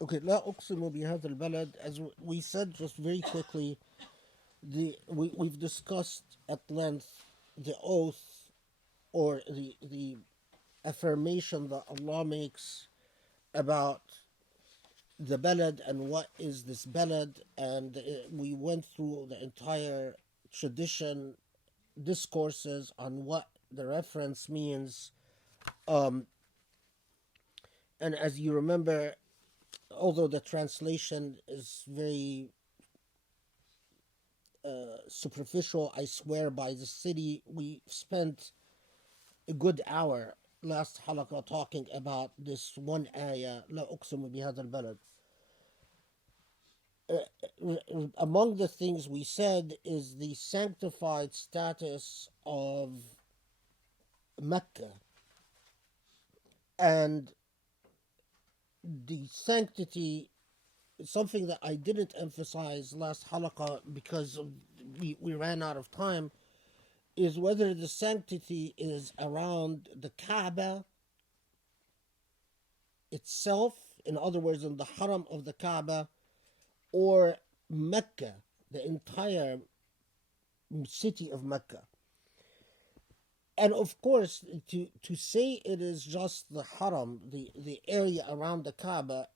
Okay, لا أقسم بهذا البلد, as we said just very quickly, we've discussed at length the oath or the affirmation that Allah makes about the Balad and what is this Balad, and we went through the entire tradition, discourses on what the reference means. Um, and as you remember, although the translation is very superficial, I swear by the city, we spent a good hour last halaqa talking about this one ayah, لا أقسم بهذا البلد. Among the things we said is the sanctified status of Mecca and the sanctity, something that I didn't emphasize last halaqa because we ran out of time, is whether the sanctity is around the Kaaba itself, in other words, in the haram of the Kaaba, or Mecca, the entire city of Mecca. And of course, to say it is just the haram, the area around the Kaaba,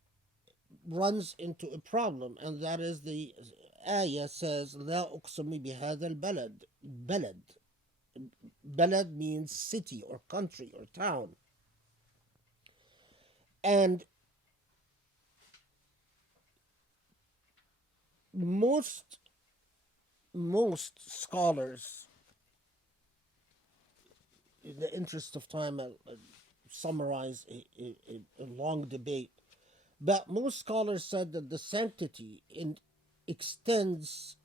runs into a problem, and that is the ayah says, لا أقسم بهذا البلد. Balad. Balad means city or country or town. And most most scholars, in the interest of time, I'll summarize a long debate. But most scholars said that the sanctity extends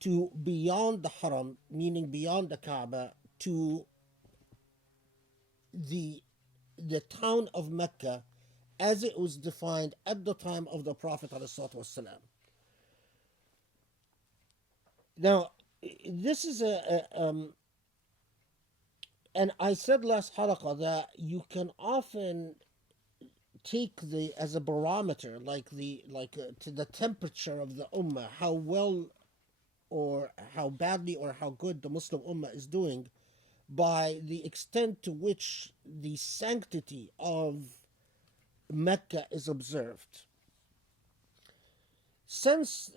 to beyond the haram, meaning beyond the Kaaba, to the the town of Mecca as it was defined at the time of the Prophet ﷺ. Now, this is and I said last halaqa that you can often take the as a barometer, to the temperature of the ummah, how well or how badly or how good the Muslim ummah is doing, by the extent to which the sanctity of Mecca is observed. Since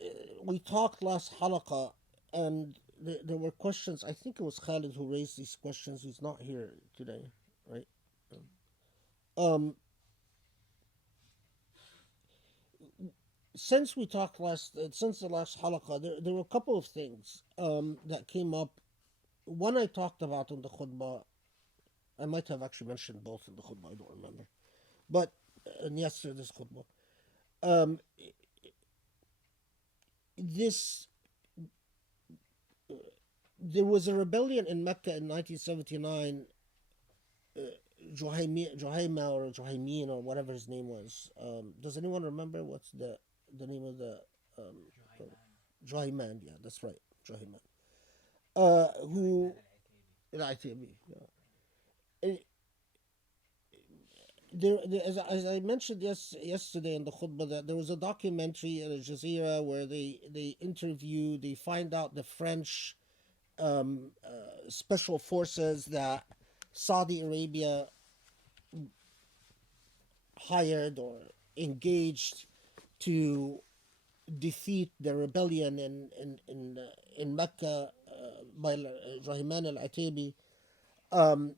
we talked last halaqa and there were questions, I think it was Khaled who raised these questions, who's not here today, right? Um, since we talked since the last halaqa, there were a couple of things that came up. One I talked about in the khutbah. I might have actually mentioned both in the khutbah, I don't remember. But in yesterday's khutbah. Um, this There was a rebellion in Mecca in 1979. Juhayma or Juhaymin or whatever his name was. Does anyone remember what's the name of the um, Juhayman? Yeah, that's right, Juhayman. Who ITB? Yeah. As I mentioned yesterday in the khutbah, that there was a documentary at Al Jazeera where they find out the French special forces that Saudi Arabia hired or engaged to defeat the rebellion in Mecca by Rahman al-Atibi. Um,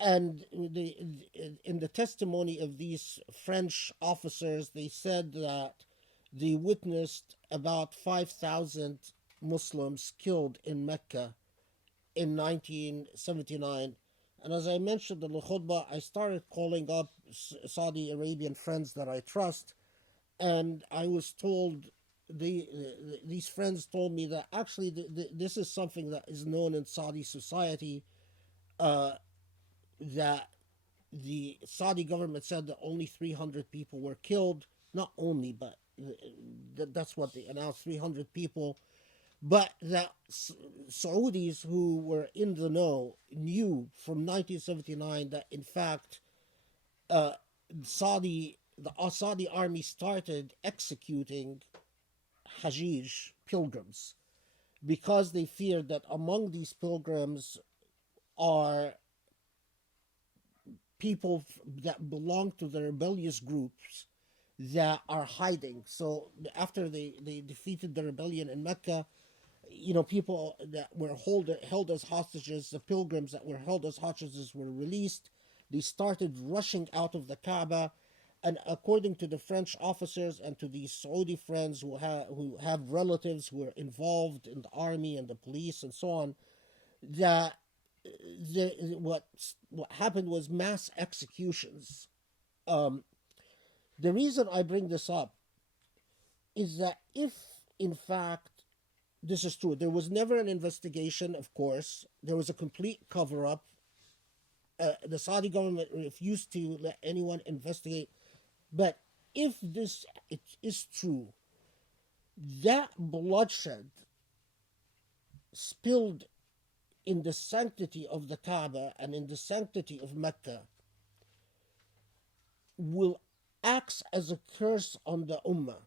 and in the testimony of these French officers, they said that they witnessed about 5,000 Muslims killed in Mecca in 1979. And as I mentioned in the khutbah, I started calling up Saudi Arabian friends that I trust, and I was told these friends told me that actually this is something that is known in Saudi society. Uh, that the Saudi government said that only 300 people were killed. Not only, but that's what they announced, 300 people. But that Saudis who were in the know knew from 1979 that in fact uh, Saudi the Asadi army started executing Hajj pilgrims because they feared that among these pilgrims are people that belong to the rebellious groups that are hiding. So after they defeated the rebellion in Mecca, people that were held as hostages, the pilgrims that were held as hostages were released. They started rushing out of the Kaaba, and according to the French officers and to these Saudi friends who have relatives who are involved in the army and the police and so on, that what happened was mass executions. Um, the reason I bring this up is that if, in fact, this is true, there was never an investigation, of course, there was a complete cover up. The Saudi government refused to let anyone investigate. But if this it is true, that bloodshed spilled in the sanctity of the Kaaba and in the sanctity of Mecca will act as a curse on the Ummah.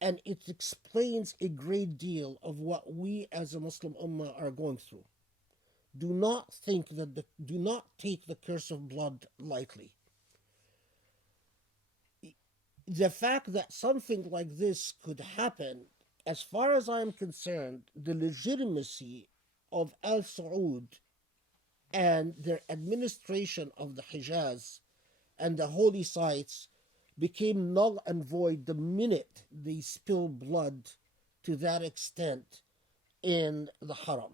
And it explains a great deal of what we as a Muslim Ummah are going through. Do not take the curse of blood lightly. The fact that something like this could happen, as far as I am concerned, the legitimacy of Al Saud and their administration of the Hijaz and the holy sites became null and void the minute they spill blood to that extent in the Haram.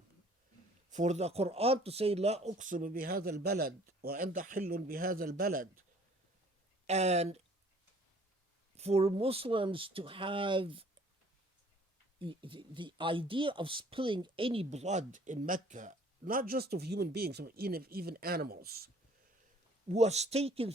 For the Quran to say, لا أقسم بهذا البلد وأنت حل بهذا البلد, and for Muslims to have the idea of spilling any blood in Mecca, not just of human beings, but even animals, was taken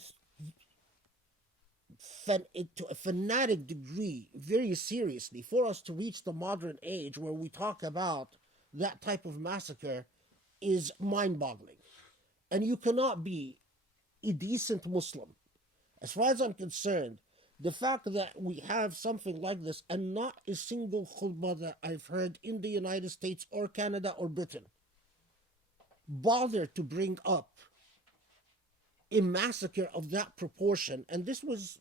to a fanatic degree very seriously for us to reach the modern age where we talk about that type of massacre is mind-boggling. And you cannot be a decent Muslim. As far as I'm concerned, the fact that we have something like this and not a single khutbah that I've heard in the United States or Canada or Britain bother to bring up a massacre of that proportion. And this was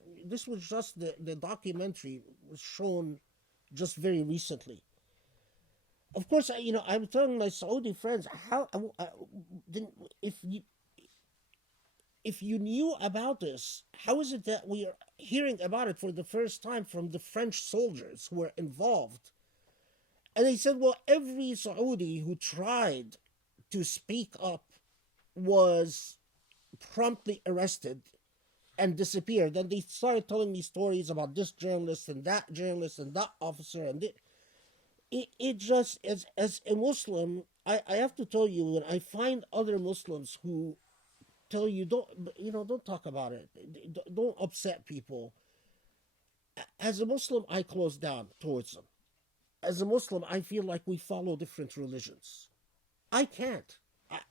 just the documentary was shown just very recently. Of course, I'm telling my Saudi friends, if you knew about this, how is it that we are hearing about it for the first time from the French soldiers who were involved? And they said, well, every Saudi who tried to speak up was promptly arrested and disappeared. And they started telling me stories about this journalist and that officer. And it just, as a Muslim, I have to tell you, when I find other Muslims who tell you, don't talk about it, don't upset people. As a Muslim, I close down towards them. As a Muslim, I feel like we follow different religions. I can't.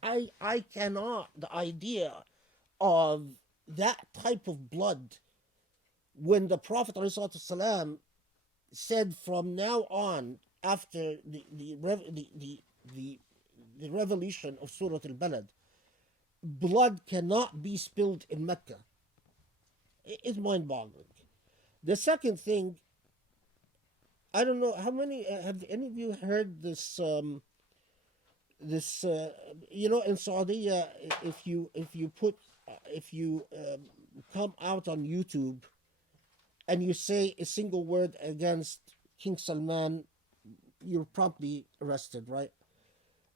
I cannot. The idea of that type of blood, when the Prophet ﷺ said from now on, after the revelation of Surah Al-Balad, blood cannot be spilled in Mecca. It's mind-boggling. The second thing, I don't know how many have any of you heard this. In Saudi, if you come out on YouTube and you say a single word against King Salman, you're promptly arrested, right?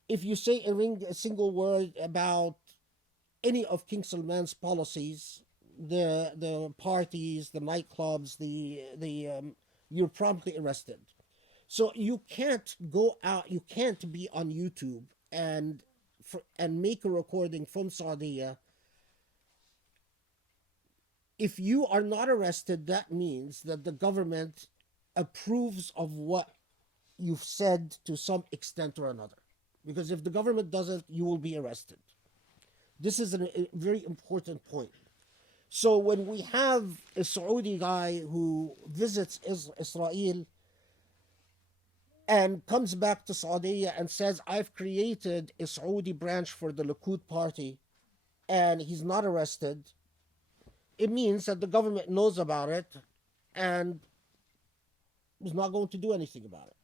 If you say a single word about any of King Salman's policies, the parties, the nightclubs, you're promptly arrested. So you can't go out, you can't be on YouTube and make a recording from Saudi. If you are not arrested, that means that the government approves of what you've said to some extent or another. Because if the government doesn't, you will be arrested. This is a very important point. So when we have a Saudi guy who visits Israel and comes back to Saudi and says, I've created a Saudi branch for the Likud party, and he's not arrested, it means that the government knows about it and is not going to do anything about it.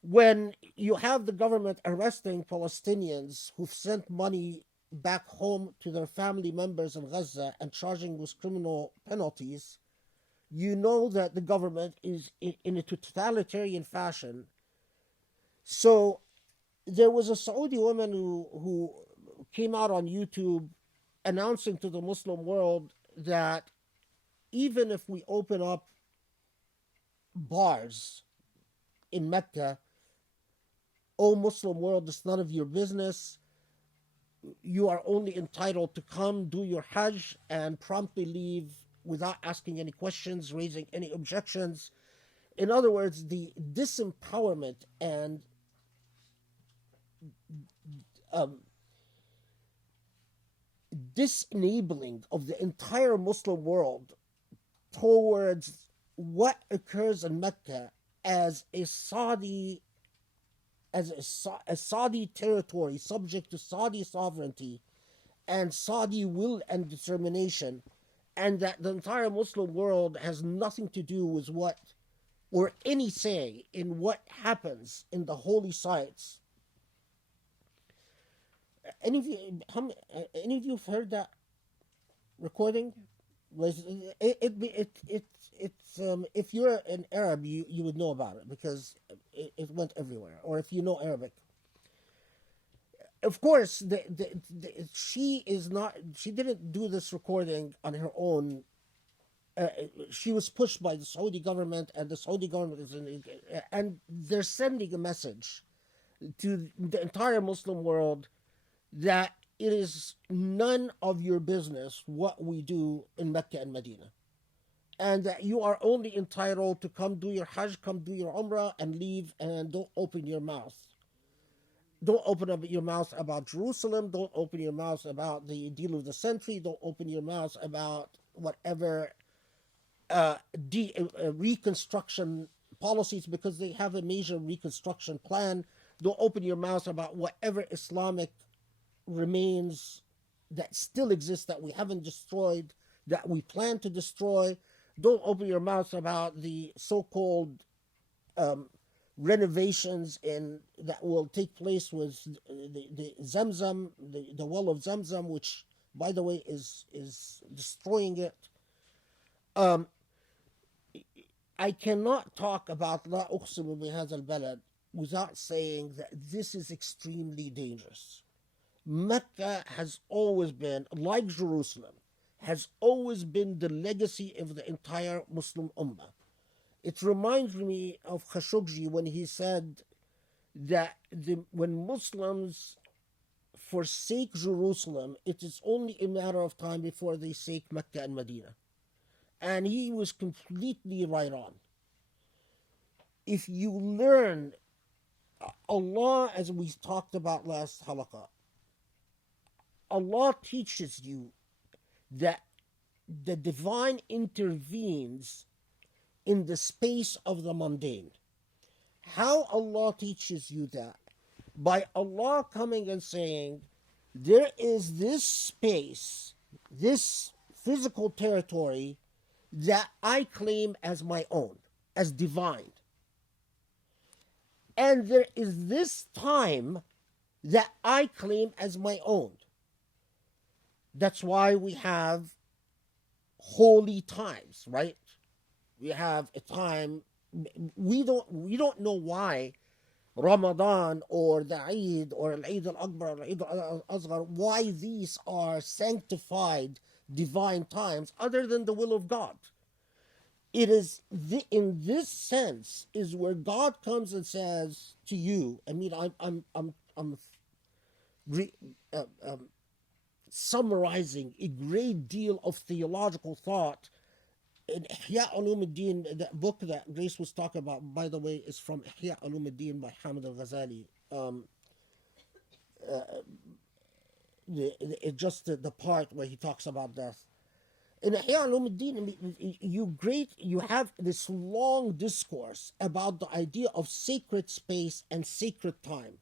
When you have the government arresting Palestinians who've sent money back home to their family members in Gaza and charging with criminal penalties, you know that the government is in a totalitarian fashion. So there was a Saudi woman who came out on YouTube announcing to the Muslim world that even if we open up bars in Mecca, oh Muslim world, it's none of your business. You are only entitled to come, do your Hajj, and promptly leave without asking any questions, raising any objections. In other words, the disempowerment and disenabling of the entire Muslim world towards what occurs in Mecca as a Saudi territory subject to Saudi sovereignty and Saudi will and determination, and that the entire Muslim world has nothing to do with what or any say in what happens in the holy sites. Any of you have heard that recording? If you're an Arab, you would know about it because it went everywhere. Or if you know Arabic, of course, she didn't do this recording on her own. She was pushed by the Saudi government, and the Saudi government and they're sending a message to the entire Muslim world that it is none of your business what we do in Mecca and Medina, and that you are only entitled to come do your Hajj, come do your Umrah, and leave, and don't open your mouth. Don't open up your mouth about Jerusalem. Don't open your mouth about the deal of the century. Don't open your mouth about whatever reconstruction policies, because they have a major reconstruction plan. Don't open your mouth about whatever Islamic remains that still exist that we haven't destroyed, that we plan to destroy. Don't open your mouth about the so-called renovations that will take place with the Zamzam, the well of Zamzam, which, by the way, is destroying it. I cannot talk about La Uqsimu bihadha al-balad without saying that this is extremely dangerous. Mecca has always been, like Jerusalem, has always been the legacy of the entire Muslim Ummah. It reminds me of Khashoggi when he said that when Muslims forsake Jerusalem, it is only a matter of time before they forsake Mecca and Medina. And he was completely right on. If you learn Allah, as we talked about last Halaqa, Allah teaches you that the divine intervenes in the space of the mundane. How Allah teaches you that? By Allah coming and saying, there is this space, this physical territory that I claim as my own, as divine. And there is this time that I claim as my own. That's why we have holy times, right? We have a time, we don't know why Ramadan or the Eid or Eid al-Akbar or Eid al-Asghar, why these are sanctified divine times other than the will of God. It is in this sense is where God comes and says to you, I mean, I'm summarizing a great deal of theological thought in Ihya Ulumuddin. That book that Grace was talking about, by the way, is from Ihya Ulumuddin by Hamid al-Ghazali. the part where he talks about death. In Ihya Ulumuddin, you have this long discourse about the idea of sacred space and sacred time,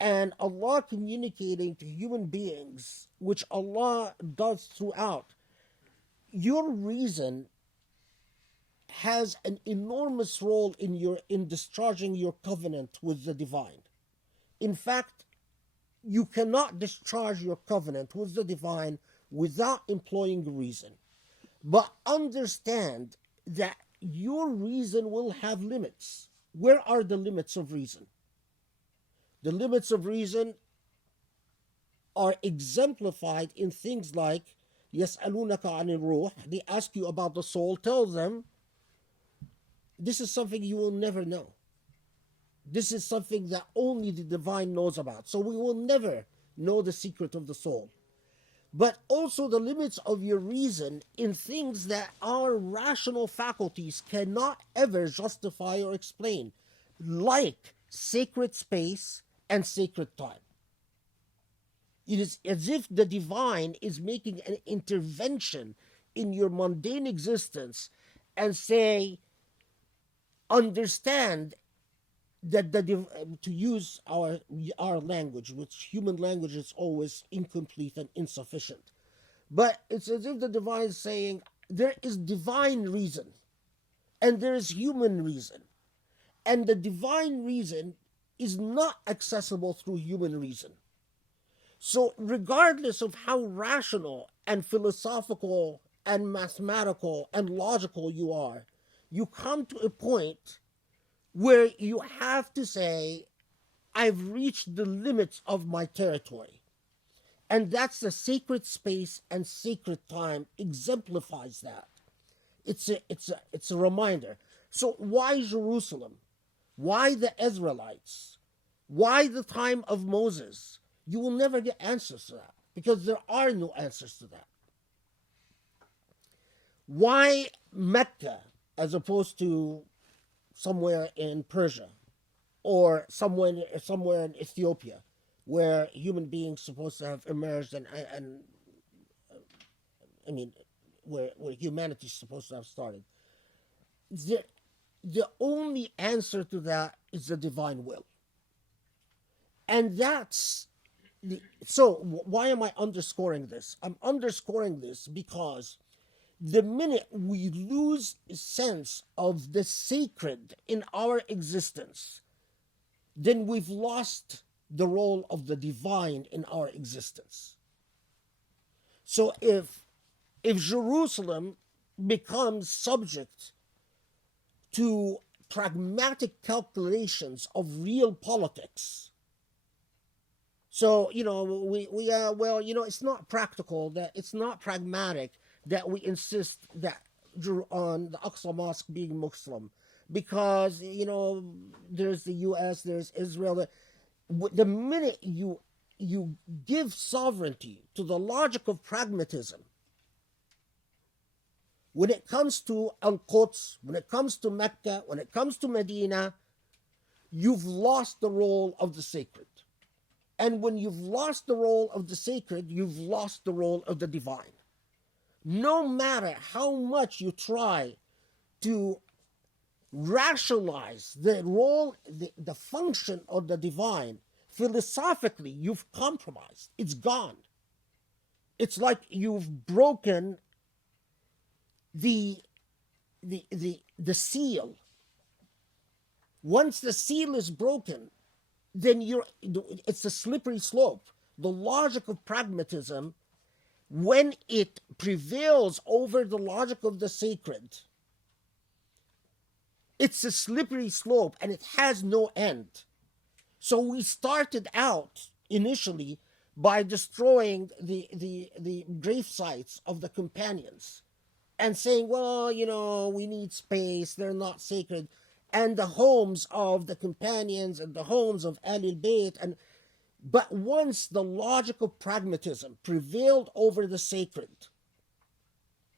and Allah communicating to human beings, which Allah does throughout. Your reason has an enormous role in discharging your covenant with the divine. In fact, you cannot discharge your covenant with the divine without employing reason. But understand that your reason will have limits. Where are the limits of reason? The limits of reason are exemplified in things like يَسْأَلُونَكَ عَنِ الرُّوحِ. They ask you about the soul. Tell them, this is something you will never know. This is something that only the divine knows about. So we will never know the secret of the soul. But also the limits of your reason in things that our rational faculties cannot ever justify or explain, like sacred space and sacred time. It is as if the divine is making an intervention in your mundane existence and say, understand that to use our language, which human language is always incomplete and insufficient. But it's as if the divine is saying, there is divine reason and there is human reason. And the divine reason is not accessible through human reason. So regardless of how rational and philosophical and mathematical and logical you are, you come to a point where you have to say, I've reached the limits of my territory. And that's the sacred space and sacred time exemplifies that. It's a reminder. So why Jerusalem? Why the Israelites? Why the time of Moses? You will never get answers to that, because there are no answers to that. Why Mecca as opposed to somewhere in Persia or somewhere in Ethiopia, where human beings supposed to have emerged and I mean, where humanity is supposed to have started? The only answer to that is the divine will. And that's so why am I underscoring this? I'm underscoring this because the minute we lose a sense of the sacred in our existence, then we've lost the role of the divine in our existence. So if Jerusalem becomes subject to pragmatic calculations of real politics, so, it's not practical, that it's not pragmatic that we insist that on the Aqsa Mosque being Muslim, because, there's the U.S., there's Israel. The minute you give sovereignty to the logic of pragmatism, when it comes to Al-Quds, when it comes to Mecca, when it comes to Medina, you've lost the role of the sacred. And when you've lost the role of the sacred, you've lost the role of the divine. No matter how much you try to rationalize the role, the function of the divine, philosophically, you've compromised. It's gone. It's like you've broken the seal. Once the seal is broken, then it's a slippery slope. The logic of pragmatism, when it prevails over the logic of the sacred, it's a slippery slope and it has no end. So we started out initially by destroying the grave sites of the companions and saying, well, we need space, they're not sacred. And the homes of the companions and the homes of Ahlul Bayt. But once the logic of pragmatism prevailed over the sacred,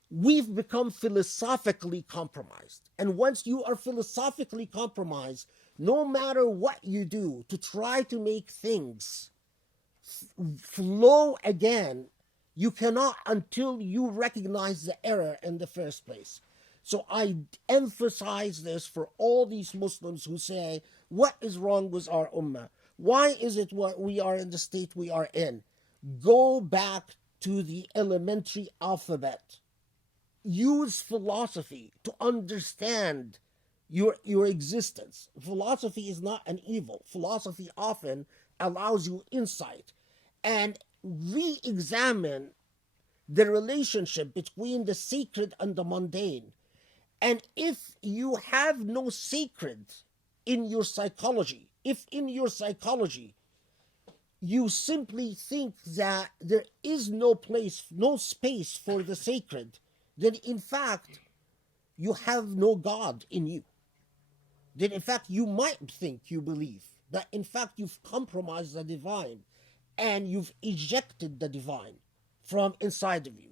we've become philosophically compromised. And once you are philosophically compromised, no matter what you do to try to make things flow again, you cannot until you recognize the error in the first place. So I emphasize this for all these Muslims who say, what is wrong with our ummah? Why is it what we are in the state we are in? Go back to the elementary alphabet. Use philosophy to understand your existence. Philosophy is not an evil. Philosophy often allows you insight. And re-examine the relationship between the sacred and the mundane. And if you have no sacred in your psychology, if in your psychology you simply think that there is no place, no space for the sacred, then in fact you have no God in you. Then in fact you might think you believe, but in fact you've compromised the divine and you've ejected the divine from inside of you.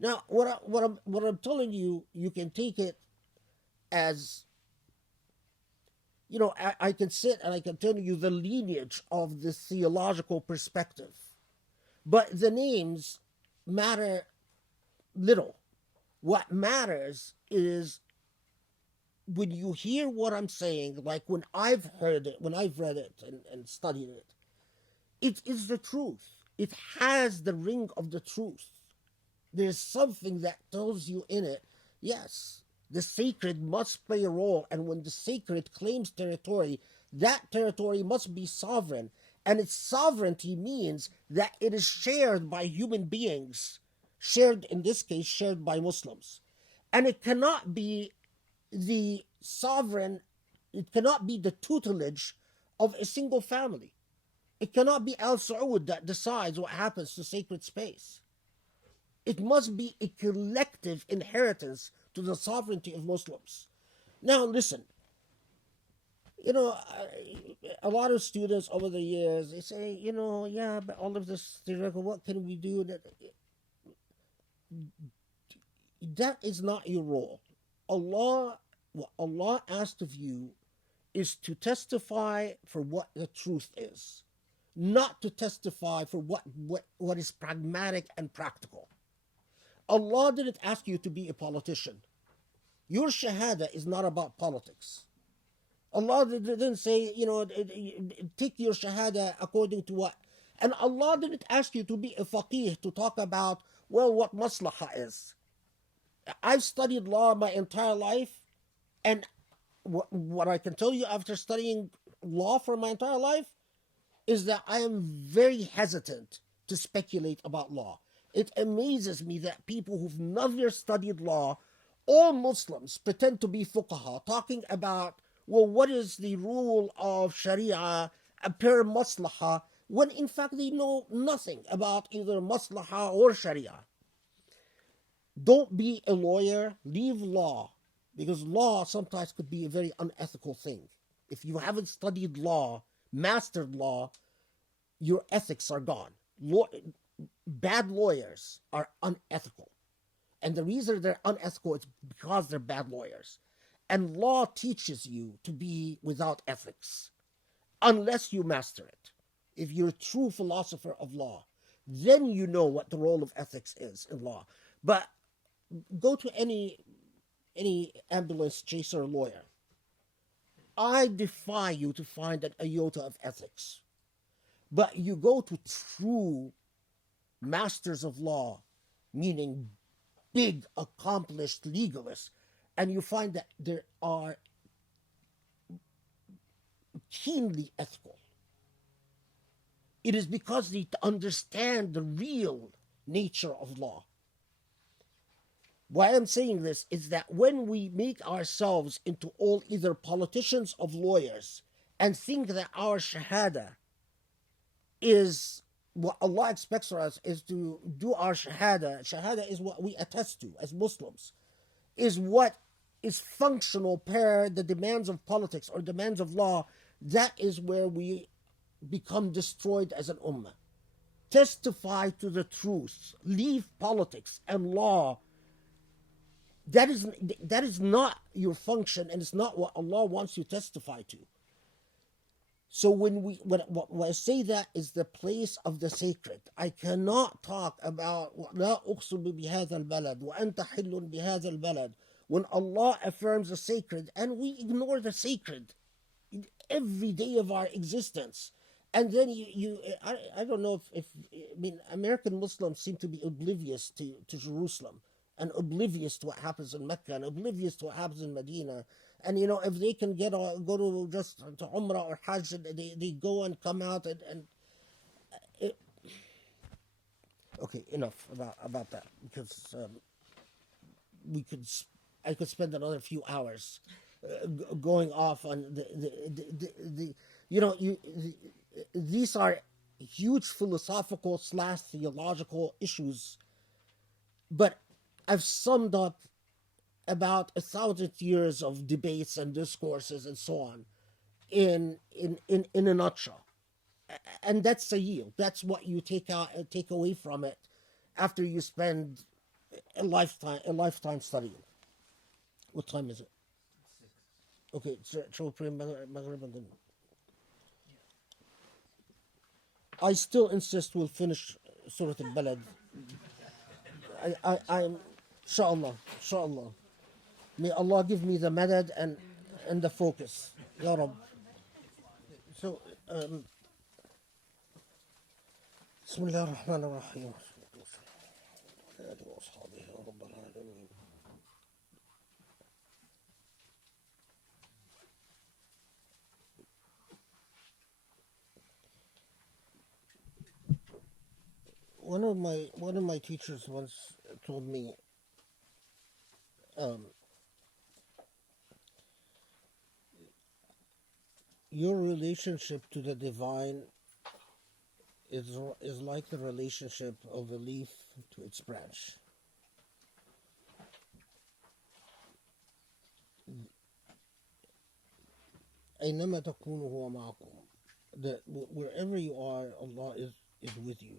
Now, what I'm telling you, you can take it as, I can sit and I can tell you the lineage of the theological perspective, but the names matter little. What matters is when you hear what I'm saying, like when I've heard it, when I've read it and studied it, it is the truth. It has the ring of the truth. There's something that tells you in it, yes, the sacred must play a role, and when the sacred claims territory, that territory must be sovereign, and its sovereignty means that it is shared by human beings, shared, in this case, shared by Muslims. And it cannot be the sovereign, it cannot be the tutelage of a single family. It cannot be Al Saud that decides what happens to sacred space. It must be a collective inheritance to the sovereignty of Muslims. Now, listen, a lot of students over the years, they say, yeah, but all of this theoretical, what can we do? That is not your role. What Allah asked of you is to testify for what the truth is, not to testify for what is pragmatic and practical. Allah didn't ask you to be a politician. Your shahada is not about politics. Allah didn't say, take your shahada according to what. And Allah didn't ask you to be a faqih to talk about, what maslahah is. I've studied law my entire life, and what I can tell you after studying law for my entire life is that I am very hesitant to speculate about law. It amazes me that people who've never studied law, all Muslims, pretend to be fuqaha, talking about, what is the rule of Sharia per maslaha, when in fact they know nothing about either maslaha or Sharia. Don't be a lawyer, leave law, because law sometimes could be a very unethical thing. If you haven't studied law, mastered law, your ethics are gone. Bad lawyers are unethical. And the reason they're unethical is because they're bad lawyers. And law teaches you to be without ethics, unless you master it. If you're a true philosopher of law, then you know what the role of ethics is in law. But go to any ambulance chaser lawyer. I defy you to find an iota of ethics. But you go to true masters of law, meaning big, accomplished legalists, and you find that they are keenly ethical. It is because they understand the real nature of law. Why I'm saying this is that when we make ourselves into all either politicians or lawyers and think that our shahada is what Allah expects for us is to do our shahada. Shahada is what we attest to as Muslims, is what is functional per the demands of politics or demands of law. That is where we become destroyed as an ummah. Testify to the truth. Leave politics and law. That is not your function, and it's not what Allah wants you to testify to. So when I say that is the place of the sacred, I cannot talk about لا أقسم بهذا البلد وأنت حل بهذا البلد when Allah affirms the sacred and we ignore the sacred in every day of our existence. And then I don't know if I mean American Muslims seem to be oblivious to Jerusalem and oblivious to what happens in Mecca and oblivious to what happens in Medina. And if they can go to just to Umrah or Hajj, they go and come out and it, okay, enough about that because we could I could spend another few hours going off on the you know you these are huge philosophical slash theological issues, but I've summed up about 1,000 years of debates and discourses and so on in a nutshell. And that's a yield. That's what you take away from it after you spend a lifetime studying. What time is it? Okay, so I still insist we'll finish Surah Al-Balad. I'm inshallah, inshallah. May Allah give me the madad and the focus. Ya Rab. So, Bismillah ar-Rahman ar-Rahim. One of my teachers once told me, your relationship to the divine is like the relationship of a leaf to its branch. أينما تكونوا هو معكم. That wherever you are, Allah is with you.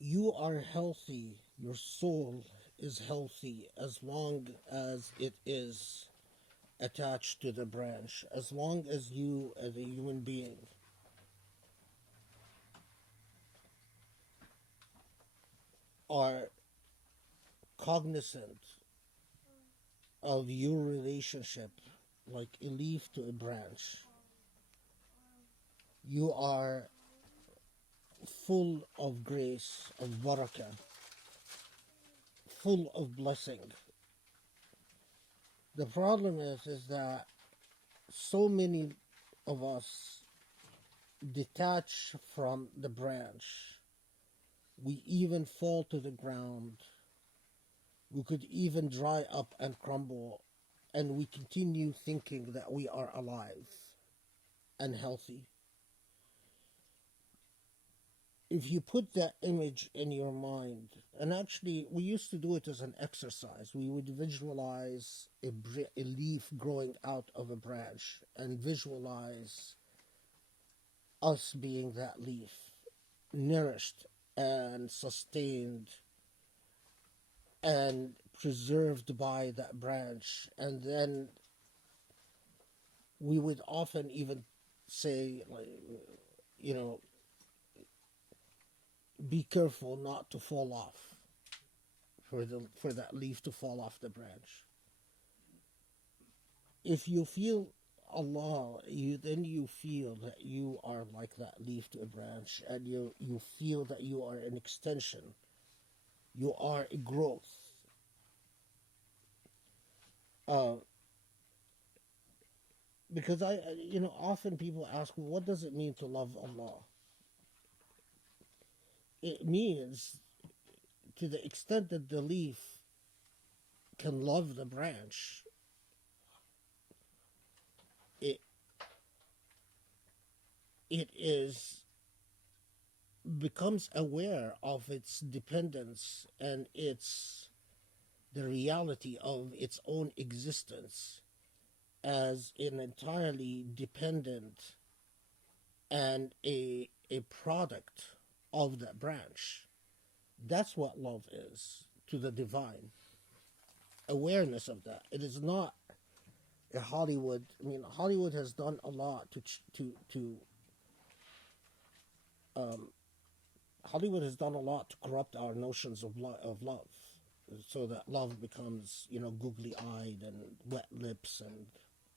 You are healthy, your soul is healthy as long as it is attached to the branch, as long as you as a human being are cognizant of your relationship like a leaf to a branch. You are full of grace, of barakah, full of blessing. The problem is that so many of us detach from the branch. We even fall to the ground. We could even dry up and crumble, and we continue thinking that we are alive and healthy. If you put that image in your mind, and actually we used to do it as an exercise, we would visualize a leaf growing out of a branch and visualize us being that leaf, nourished and sustained and preserved by that branch. And then we would often even say, like, be careful not to fall off, for that leaf to fall off the branch. If you feel Allah, then you feel that you are like that leaf to a branch, and you feel that you are an extension. You are a growth. Because often people ask, well, what does it mean to love Allah? It means, to the extent that the leaf can love the branch, it becomes aware of its dependence and the reality of its own existence as an entirely dependent and a product of that branch. That's what love is to the divine. Awareness of that. It is not Hollywood. I mean, Hollywood has done a lot Hollywood has done a lot to corrupt our notions of love, so that love becomes, googly eyed and wet lips and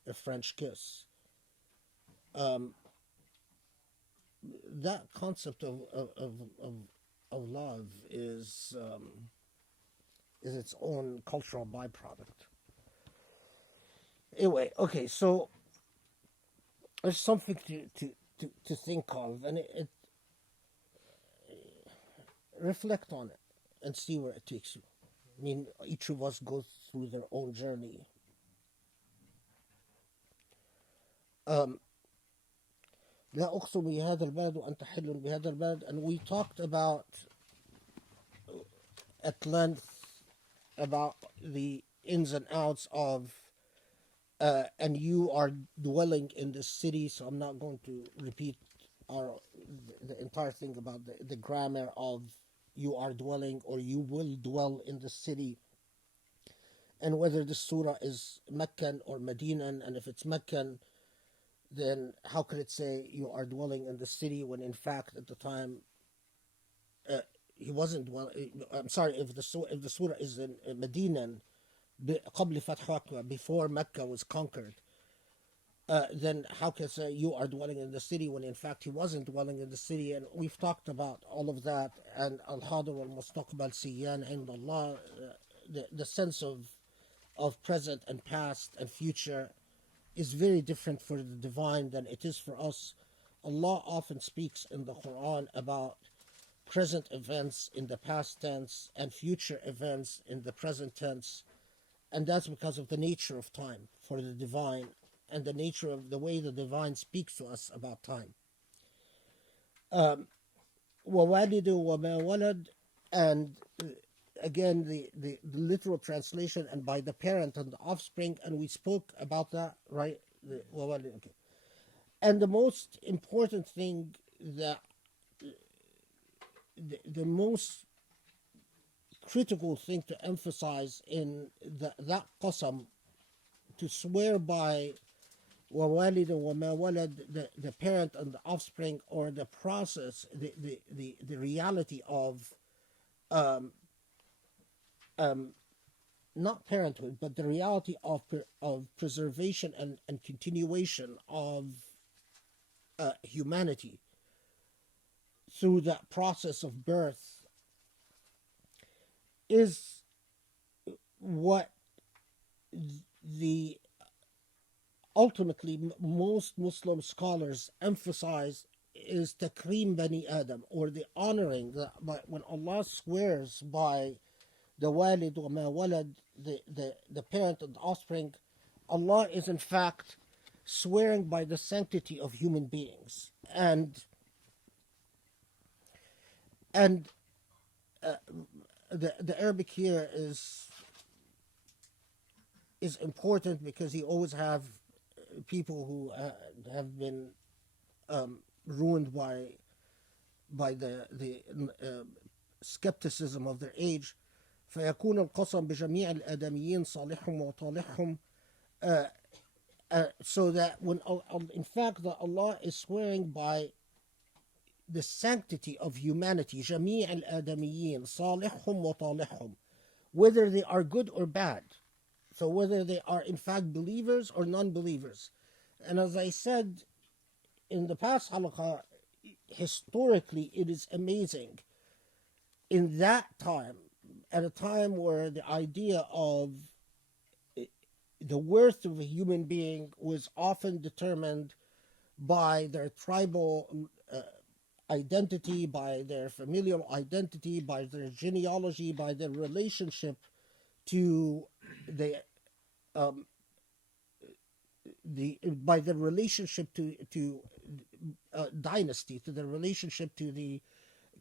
a French kiss. Um, that concept of love is its own cultural byproduct. Anyway, okay, so there's something to think of, and reflect on it and see where it takes you. I mean, each of us goes through their own journey. لا أقسم بهذا البلد وأنت حل بهذا البلد, and we talked about at length about the ins and outs of and you are dwelling in this city, so I'm not going to repeat the entire thing about the grammar of you are dwelling or you will dwell in the city, and whether the surah is Meccan or Medinan, and if it's Meccan, then how could it say you are dwelling in the city when in fact at the time he wasn't dwelling? I'm sorry, if the surah is in Medinan, قبل فتح مكة, before Mecca was conquered, then how can it say you are dwelling in the city when in fact he wasn't dwelling in the city? And we've talked about all of that. And al-hadir wal-mustaqbal siyan عند Allah, the sense of present and past and future is very different for the divine than it is for us. Allah often speaks in the Quran about present events in the past tense and future events in the present tense, and that's because of the nature of time for the divine and the nature of the way the divine speaks to us about time. وَوَالِدٌ وَمَا وَلَدْ, and again the literal translation, and by the parent and the offspring, and we spoke about that, right? Okay. And the most important thing, that the most critical thing to emphasize in that qasam, to swear by وَوَالِدٌ وَمَا وَلَدْ, the parent and the offspring, or the process, the reality of not parenthood, but the reality of preservation and continuation of humanity through that process of birth, is what the ultimately most Muslim scholars emphasize is takreem bani Adam, or the honoring. When Allah swears by the walid wa ma walad, the parent and the offspring, Allah is in fact swearing by the sanctity of human beings. And the Arabic here is important, because you always have people who have been ruined by the skepticism of their age. فيكون القسم بجميع الآدميين صالحهم وطالحهم, so that when in fact that Allah is swearing by the sanctity of humanity, جميع الآدميين صالحهم وطالحهم, whether they are good or bad. So whether they are in fact believers or non-believers. And as I said in the past halaqa, historically it is amazing. In that time, at a time where the idea of the worth of a human being was often determined by their tribal identity, by their familial identity, by their genealogy, by their relationship to by the relationship to dynasty, to the relationship to the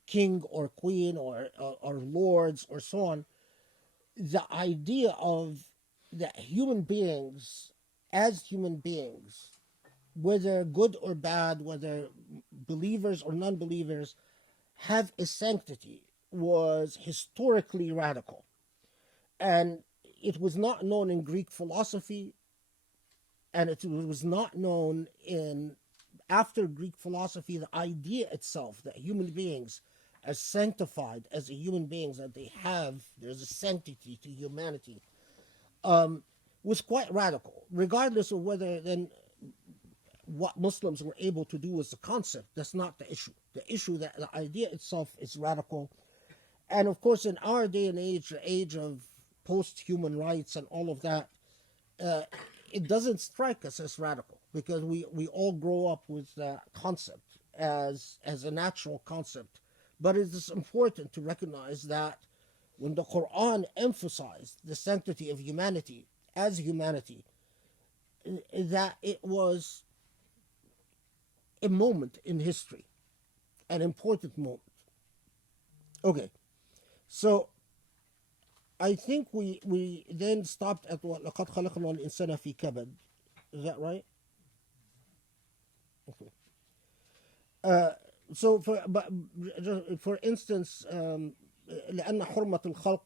king or queen or lords or so on. The idea of that human beings, as human beings, whether good or bad, whether believers or non-believers, have a sanctity, was historically radical. And it was not known in Greek philosophy. and it was not known in after Greek philosophy, the idea itself that human beings, as sanctified as the human beings that they have, there's a sanctity to humanity, was quite radical, regardless of whether then what Muslims were able to do was the concept. That's not the issue. The issue that the idea itself is radical. And of course, in our day and age, the age of post-human rights and all of that, it doesn't strike us as radical because we all grow up with that concept as a natural concept. But it is important to recognize that when the Quran emphasized the sanctity of humanity as humanity, that it was a moment in history, an important moment. Okay, so I think we then stopped at what لقد خلقنا الإنسان في كبد. Is that right? Okay. So for instance, لأن حرمة الخلق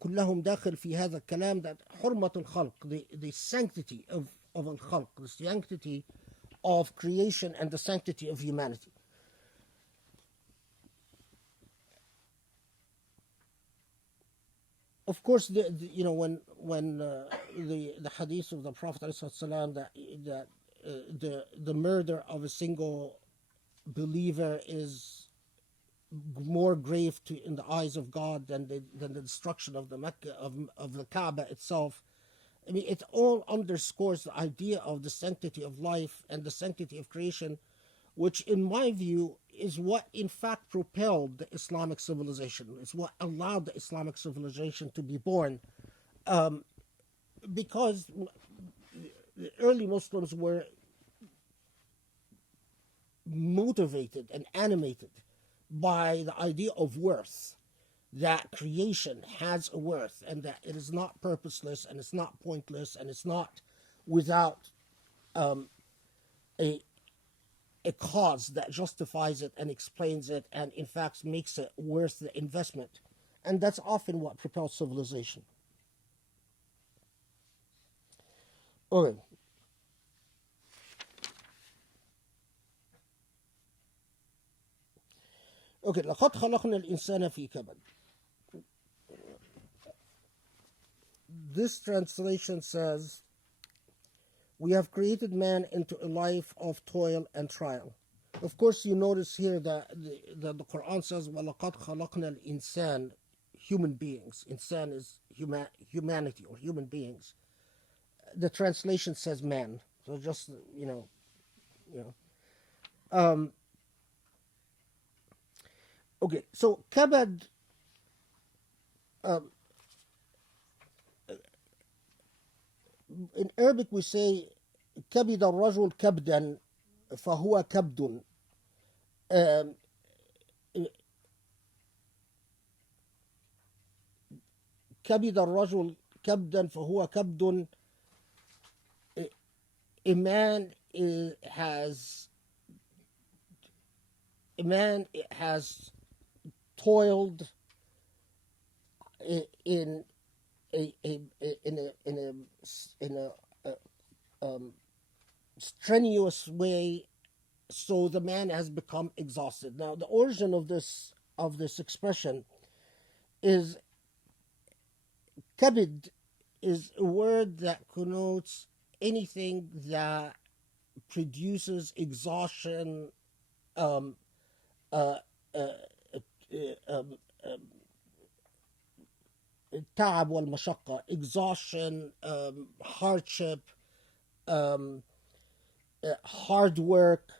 كلهم داخل في هذا الكلام, that حرمة الخلق, the sanctity of الخلق, the sanctity of creation and the sanctity of humanity. Of course, when the hadith of the Prophet ﷺ that the murder of a single believer is more grave in the eyes of God than the destruction of the Mecca of the Kaaba itself. I mean, it all underscores the idea of the sanctity of life and the sanctity of creation, which, in my view, is what in fact propelled the Islamic civilization. It's what allowed the Islamic civilization to be born, because the early Muslims were motivated and animated by the idea of worth, that creation has a worth and that it is not purposeless and it's not pointless and it's not without a cause that justifies it and explains it and in fact makes it worth the investment. And that's often what propels civilization. Okay. Okay, لقد خلقنا الإنسان في كبد. This translation says, we have created man into a life of toil and trial. Of course, you notice here that the Quran says, وَلَقَدْ خَلَقْنَا الْإِنسَانِ, human beings. Insan is humanity or human beings. The translation says man. So just, okay, so kabad, in Arabic we say كبد الرجل كبدا فهو كبد. كبد الرجل كبدا فهو كبد. A man has toiled in a strenuous way, so the man has become exhausted. Now, the origin of this expression is kabid is a word that connotes anything that produces exhaustion, تعب والمشقة, exhaustion, hardship, hard work.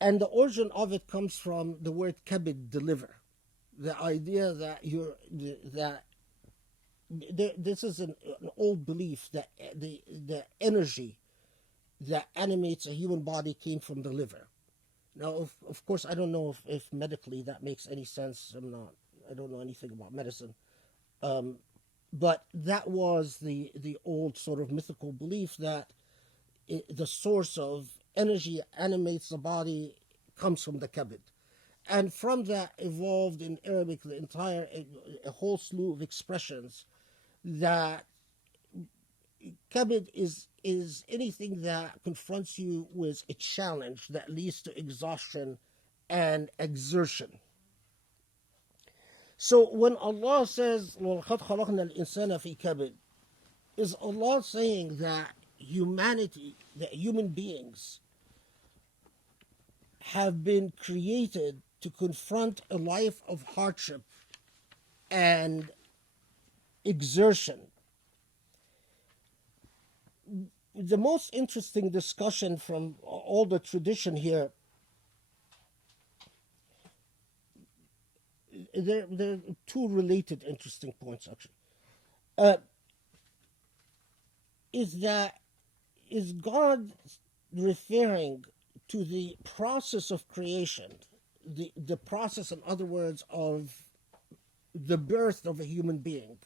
And the origin of it comes from the word kabid, deliver. The idea that this is an old belief that the energy that animates a human body came from the liver. Now, of course, I don't know if medically that makes any sense. I don't know anything about medicine. But that was the old sort of mythical belief that the source of energy animates the body comes from the kabid. And from that evolved in Arabic a whole slew of expressions that kabid is anything that confronts you with a challenge that leads to exhaustion and exertion. So when Allah says, وَلَقَدْ خَلَقْنَا الْإِنسَانَ فِي كَبِدٍ, is Allah saying that humanity, that human beings, have been created to confront a life of hardship and exertion? The most interesting discussion from all the tradition here, there are two related interesting points actually. Is God referring to the process of creation, the process, in other words, of the birth of a human being,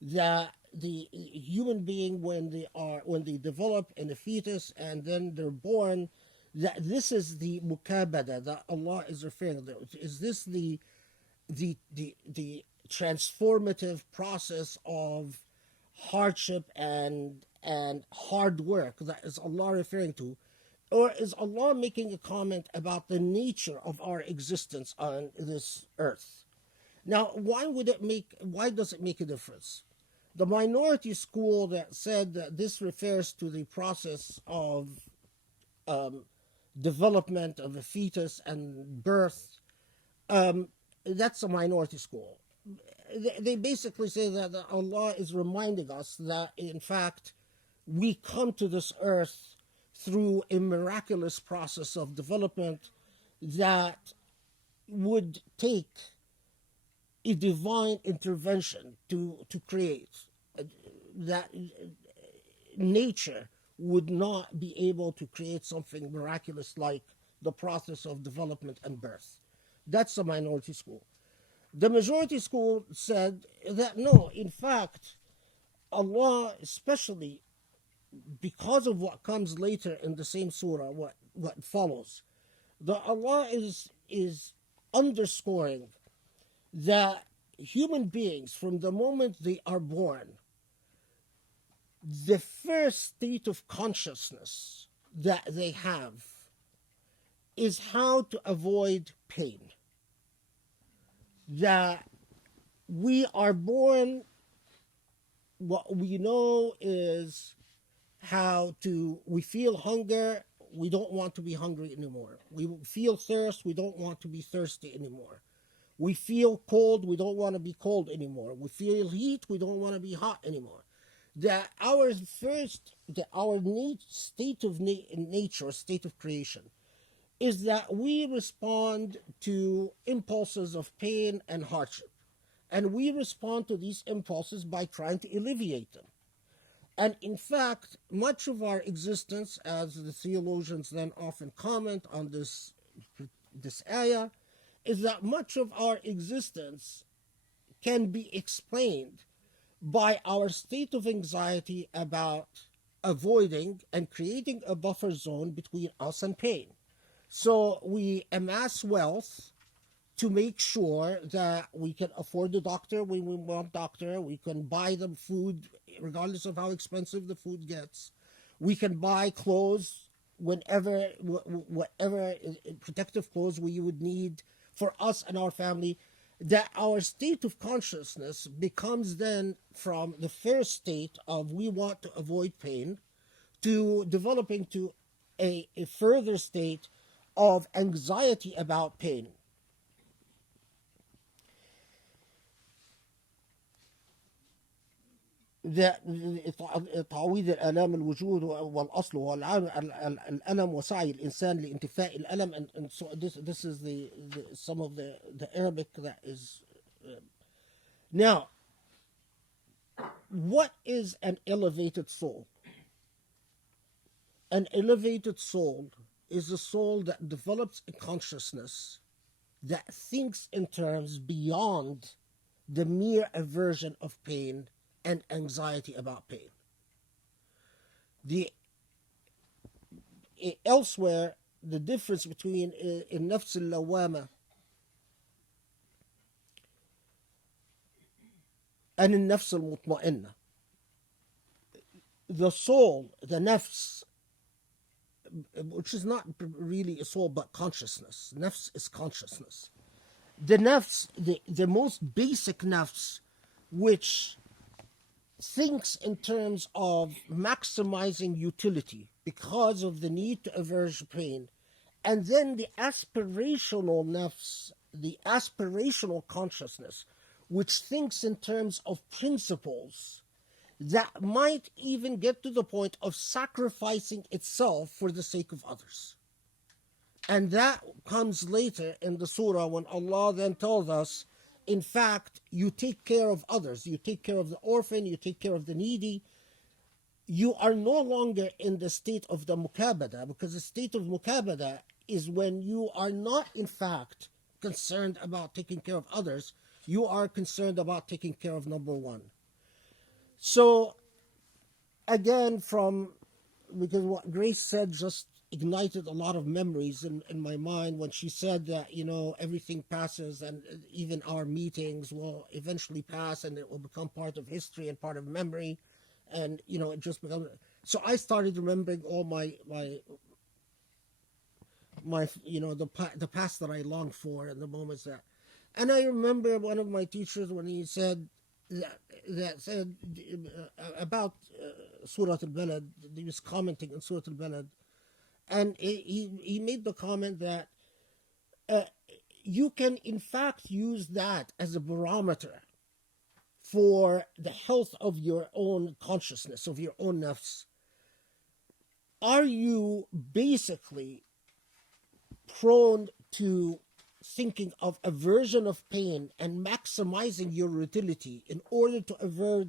that the human being, when they develop in a fetus and then they're born, that this is the mukabada that Allah is referring to? Is this the transformative process of hardship and hard work that is Allah referring to? Or is Allah making a comment about the nature of our existence on this earth? Now, why does it make a difference? The minority school that said that this refers to the process of development of a fetus and birth, that's a minority school. They basically say that Allah is reminding us that, in fact, we come to this earth through a miraculous process of development that would take a divine intervention to create. That nature would not be able to create something miraculous like the process of development and birth. That's the minority school. The majority school said that no, in fact, Allah, especially because of what comes later in the same surah, what follows, that Allah is underscoring that human beings, from the moment they are born, the first state of consciousness that they have is how to avoid pain. That we are born, what we know is we feel hunger, we don't want to be hungry anymore. We feel thirst, we don't want to be thirsty anymore. We feel cold, we don't want to be cold anymore. We feel heat, we don't want to be hot anymore. That our state of nature, state of creation, is that we respond to impulses of pain and hardship. And we respond to these impulses by trying to alleviate them. And in fact, much of our existence, as the theologians then often comment on this ayah, is that much of our existence can be explained by our state of anxiety about avoiding and creating a buffer zone between us and pain. So we amass wealth to make sure that we can afford the doctor when we want doctor. We can buy them food regardless of how expensive the food gets. We can buy clothes whatever protective clothes we would need for us and our family. That our state of consciousness becomes then, from the first state of we want to avoid pain, to developing to a further state of anxiety about pain. تعويض الآلام الوجود والأصل هو الألم وسعي الإنسان لانتفاء الألم. And so this is some of the Arabic that is now. What is an elevated soul? An elevated soul is a soul that develops a consciousness that thinks in terms beyond the mere aversion of pain and anxiety about pain. Elsewhere, the difference between النفس اللوامة and النفس المطمئنة. the soul, the nafs, which is not really a soul but consciousness. Nafs is consciousness. The nafs, the most basic nafs, which thinks in terms of maximizing utility because of the need to averse pain, and then the aspirational nafs, the aspirational consciousness, which thinks in terms of principles that might even get to the point of sacrificing itself for the sake of others. And that comes later in the surah when Allah then tells us, in fact, you take care of others. You take care of the orphan, you take care of the needy. You are no longer in the state of the mukabada, because the state of mukabada is when you are not, in fact, concerned about taking care of others. You are concerned about taking care of number one. So, again, because what Grace said just ignited a lot of memories in my mind when she said that, everything passes and even our meetings will eventually pass and it will become part of history and part of memory. And, it just becomes... So I started remembering all my the past that I longed for and the moments that... And I remember one of my teachers when he said, that said about Surah Al-Balad, he was commenting on Surah Al-Balad, and he made the comment that you can in fact use that as a barometer for the health of your own consciousness, of your own nafs. Are you basically prone to thinking of aversion of pain and maximizing your utility in order to avert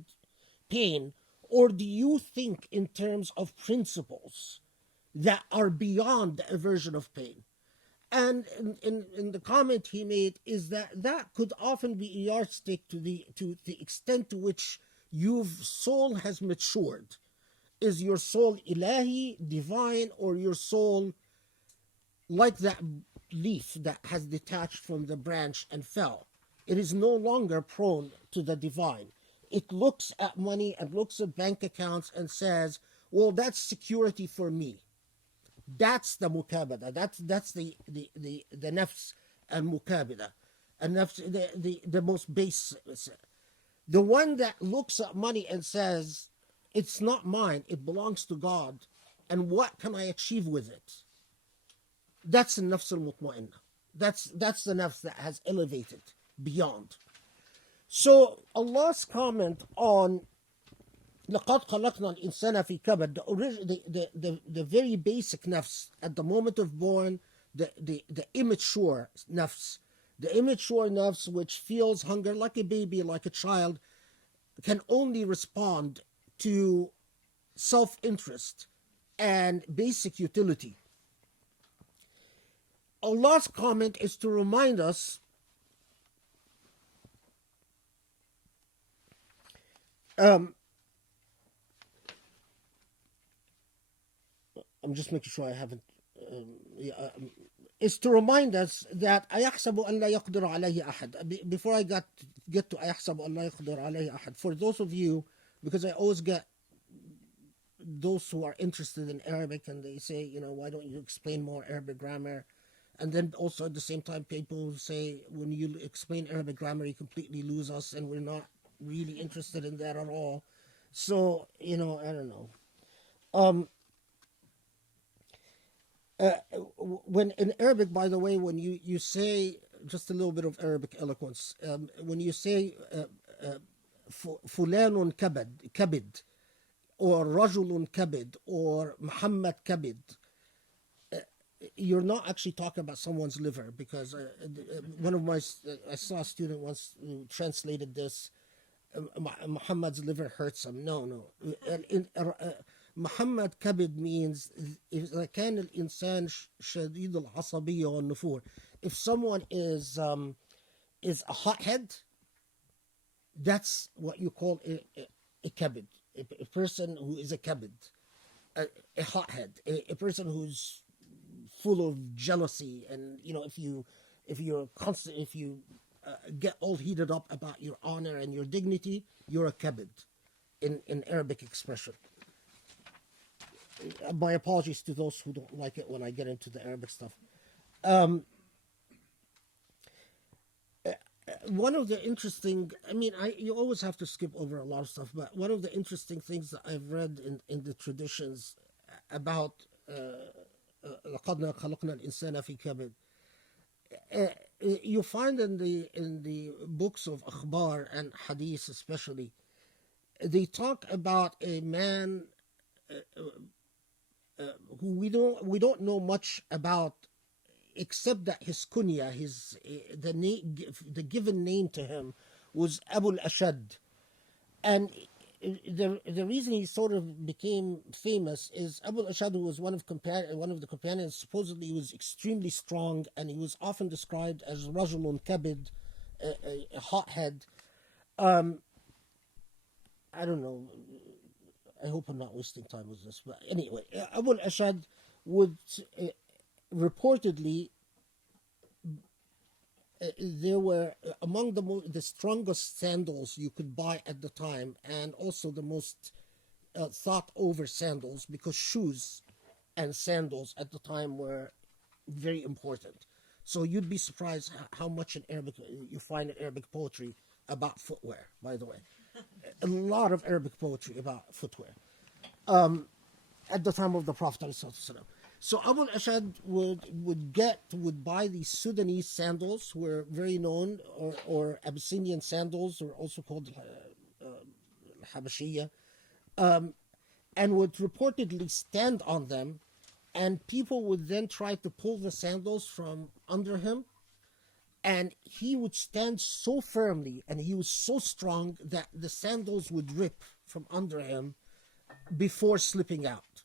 pain, or do you think in terms of principles that are beyond the aversion of pain? And in the comment he made is that could often be a yardstick to the extent to which your soul has matured. Is your soul ilahi, divine, or your soul like that leaf that has detached from the branch and fell? It is no longer prone to the divine. It looks at money and looks at bank accounts and says, well, that's security for me. That's the mukabada. That's the nafs al-mukabada. And nafs, the most base. The one that looks at money and says, it's not mine, it belongs to God, and what can I achieve with it? That's the nafs al-mutma'inna. That's the nafs that has elevated beyond. So Allah's comment on لَقَدْ خَلَقْنَا الْإِنسَانَ فِي كَبَدٍ, the very basic nafs at the moment of born, the immature nafs which feels hunger like a baby, like a child, can only respond to self-interest and basic utility. Allah's comment is to remind us I'm just making sure I haven't is to remind us that أَيَحْسَبُ أَنْ لَا يَقْدِرَ عَلَيْهِ أَحَدٍ. Before I get to أَيَحْسَبُ أَنْ لَا يَقْدِرَ عَلَيْهِ أَحَدٍ, for those of you, because I always get those who are interested in Arabic and they say, why don't you explain more Arabic grammar? And then also at the same time, people say, when you explain Arabic grammar, you completely lose us and we're not really interested in that at all. So, I don't know. When in Arabic, by the way, when you say, just a little bit of Arabic eloquence, when you say fulanun kabid, or rajulun kabid, or Muhammad kabid, you're not actually talking about someone's liver, because I saw a student once who translated this, Muhammad's liver hurts him. No. Muhammad kabid means إذا كان الإنسان شديد العصبية والنفور. If someone is a hothead, that's what you call a kabid. A person who is a kabid, a hothead, a person who's full of jealousy, and if you get all heated up about your honor and your dignity, you're a kabid in Arabic expression. My apologies to those who don't like it when I get into the Arabic stuff. One of the interesting, I mean, you always have to skip over a lot of stuff, but one of the interesting things that I've read in the traditions about لقد خلقنا الإنسان في كبد, you find in the books of akhbar and hadith especially, they talk about a man who we don't know much about, except that his kunya, the given name to him was Abu al-Ashad. And the reason he sort of became famous is Abu al-Ashad, who was one of the companions. Supposedly he was extremely strong, and he was often described as Rajulun Kabid, a hothead. I don't know. I hope I'm not wasting time with this. But anyway, Abu al-Ashad would reportedly, there were among the strongest sandals you could buy at the time, and also the most thought over sandals, because shoes and sandals at the time were very important. So you'd be surprised how much in Arabic you find in Arabic poetry about footwear, by the way. A lot of Arabic poetry about footwear at the time of the Prophet ﷺ. So Abu al-Ashad would buy these Sudanese sandals, were very known, or Abyssinian sandals, or also called Habashiyya, and would reportedly stand on them, and people would then try to pull the sandals from under him, and he would stand so firmly, and he was so strong that the sandals would rip from under him before slipping out.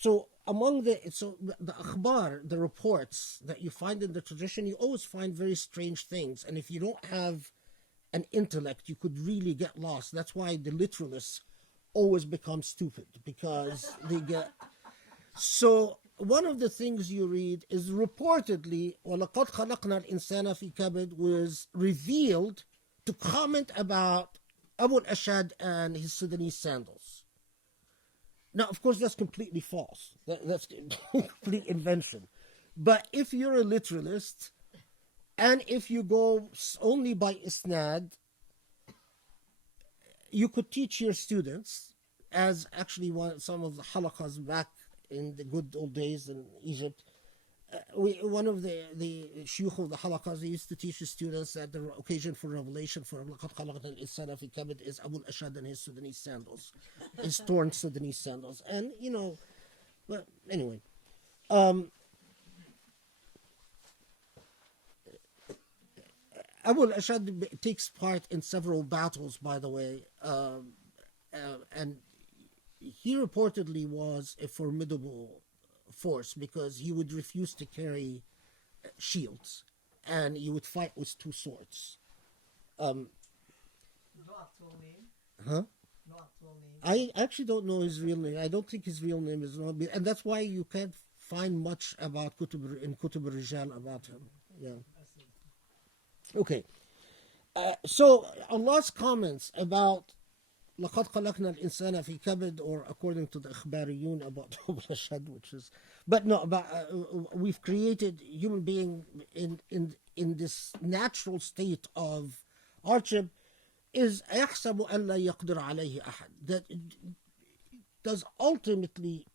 So the akhbar, the reports that you find in the tradition, you always find very strange things. And if you don't have an intellect, you could really get lost. That's why the literalists always become stupid, because they get... So one of the things you read is reportedly, وَلَقَدْ خَلَقْنَا الْإِنسَانَ فِي كَبَدٍ was revealed to comment about Abu al-Ashad and his Sudanese sandals. Now, of course, that's completely false. That's complete invention. But if you're a literalist, and if you go only by isnad, you could teach your students, as actually some of the halaqas back in the good old days in Egypt, one of the shuyukh of the halaqas, they used to teach the students that the occasion for revelation for لَقَدْ خَلَقْنَا الْإِنسَانَ فِي كَبَدٍ is Abu al-Ashad and his Sudanese sandals, his torn Sudanese sandals. And, but anyway. Abu al-Ashad takes part in several battles, by the way, and he reportedly was a formidable force, because he would refuse to carry shields, and he would fight with two swords. No actual name? Huh? No actual name? I actually don't know his real name. I don't think his real name is known, and that's why you can't find much about Kutub al-Rijal about him. Yeah. Okay. So Allah's comments about لَقَدْ خَلَقْنَا الْإِنسَانَ فِي كَبَدٍ, or according to the Ikhbariyun about Abu al-Ashad, which is... But no, we've created human being in this natural state of hardship, is يَحْسَبُ أَنْ لَا يَقْدِرَ عَلَيْهِ أَحَدٍ, that does ultimately...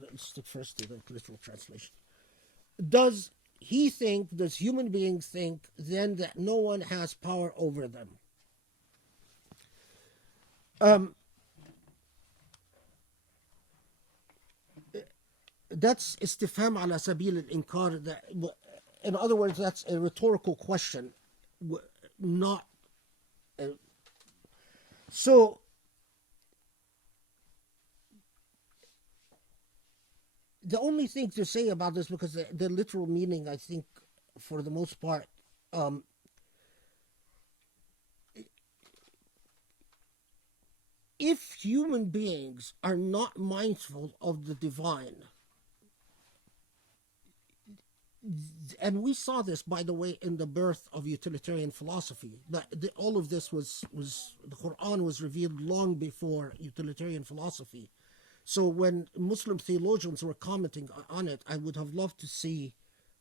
let's stick first to the literal translation. Does human beings think then that no one has power over them? That's istifham ala sabil al-inkar. In other words, that's a rhetorical question, not... So the only thing to say about this, because the literal meaning, I think, for the most part, if human beings are not mindful of the divine, and we saw this, by the way, in the birth of utilitarian philosophy. All of this was the Quran was revealed long before utilitarian philosophy. So when Muslim theologians were commenting on it, I would have loved to see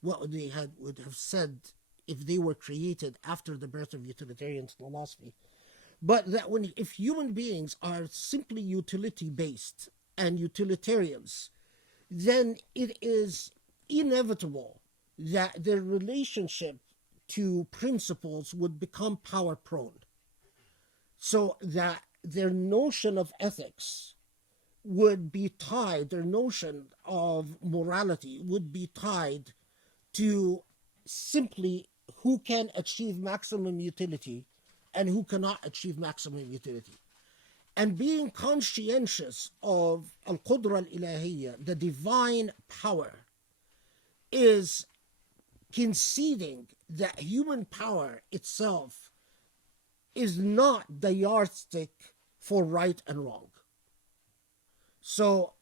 what they would have said if they were created after the birth of utilitarian philosophy. But that if human beings are simply utility based and utilitarians, then it is inevitable that their relationship to principles would become power prone. So that their notion of ethics would be tied, their notion of morality would be tied to simply who can achieve maximum utility and who cannot achieve maximum utility. And being conscientious of al-Qudra al-Ilahiyya, the divine power, is conceding that human power itself is not the yardstick for right and wrong. So,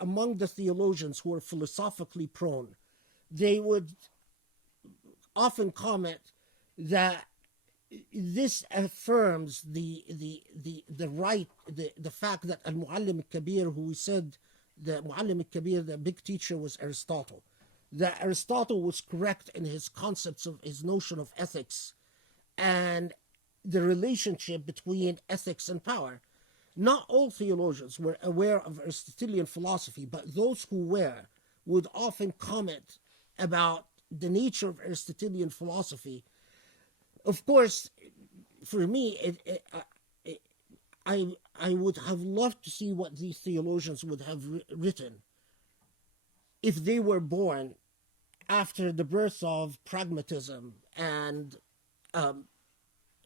among the theologians who are philosophically prone, they would often comment that this affirms the fact that al-Muallim al-Kabir, who we said the Muallim al-Kabir, the big teacher, was Aristotle. That Aristotle was correct in his concepts of his notion of ethics and the relationship between ethics and power. Not all theologians were aware of Aristotelian philosophy, but those who were would often comment about the nature of Aristotelian philosophy. Of course, for me, I would have loved to see what these theologians would have written if they were born after the birth of pragmatism and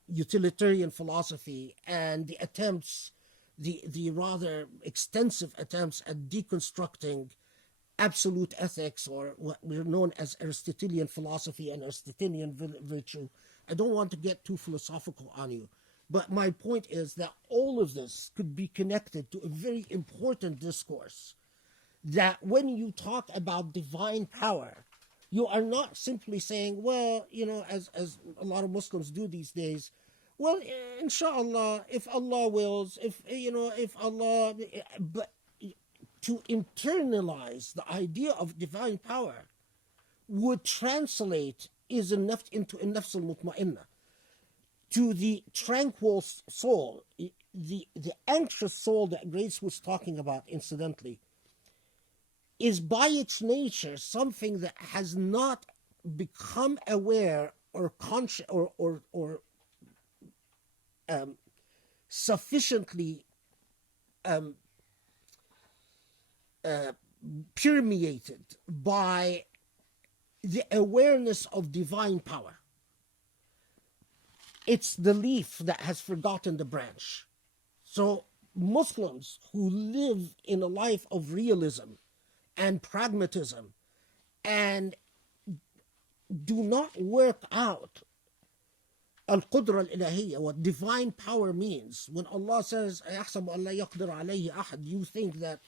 utilitarian philosophy and the attempts, the rather extensive attempts at deconstructing absolute ethics, or what we're known as Aristotelian philosophy and Aristotelian virtue. I don't want to get too philosophical on you, but my point is that all of this could be connected to a very important discourse, that when you talk about divine power, you are not simply saying, well, as a lot of Muslims do these days, well, inshallah, if Allah wills, if Allah, but to internalize the idea of divine power would translate into an-nafs al-mutma'inna, to the tranquil soul, the anxious soul that Grace was talking about, incidentally, is by its nature something that has not become aware or conscious or sufficiently permeated by the awareness of divine power. It's the leaf that has forgotten the branch. So Muslims who live in a life of realism and pragmatism and do not work out al-Qudra al-Ilahiyya, what divine power means. When Allah says, أَيَحْسَبُ أَنْ لَا يَقْدِرَ عَلَيْهِ أَحَدٍ, you think that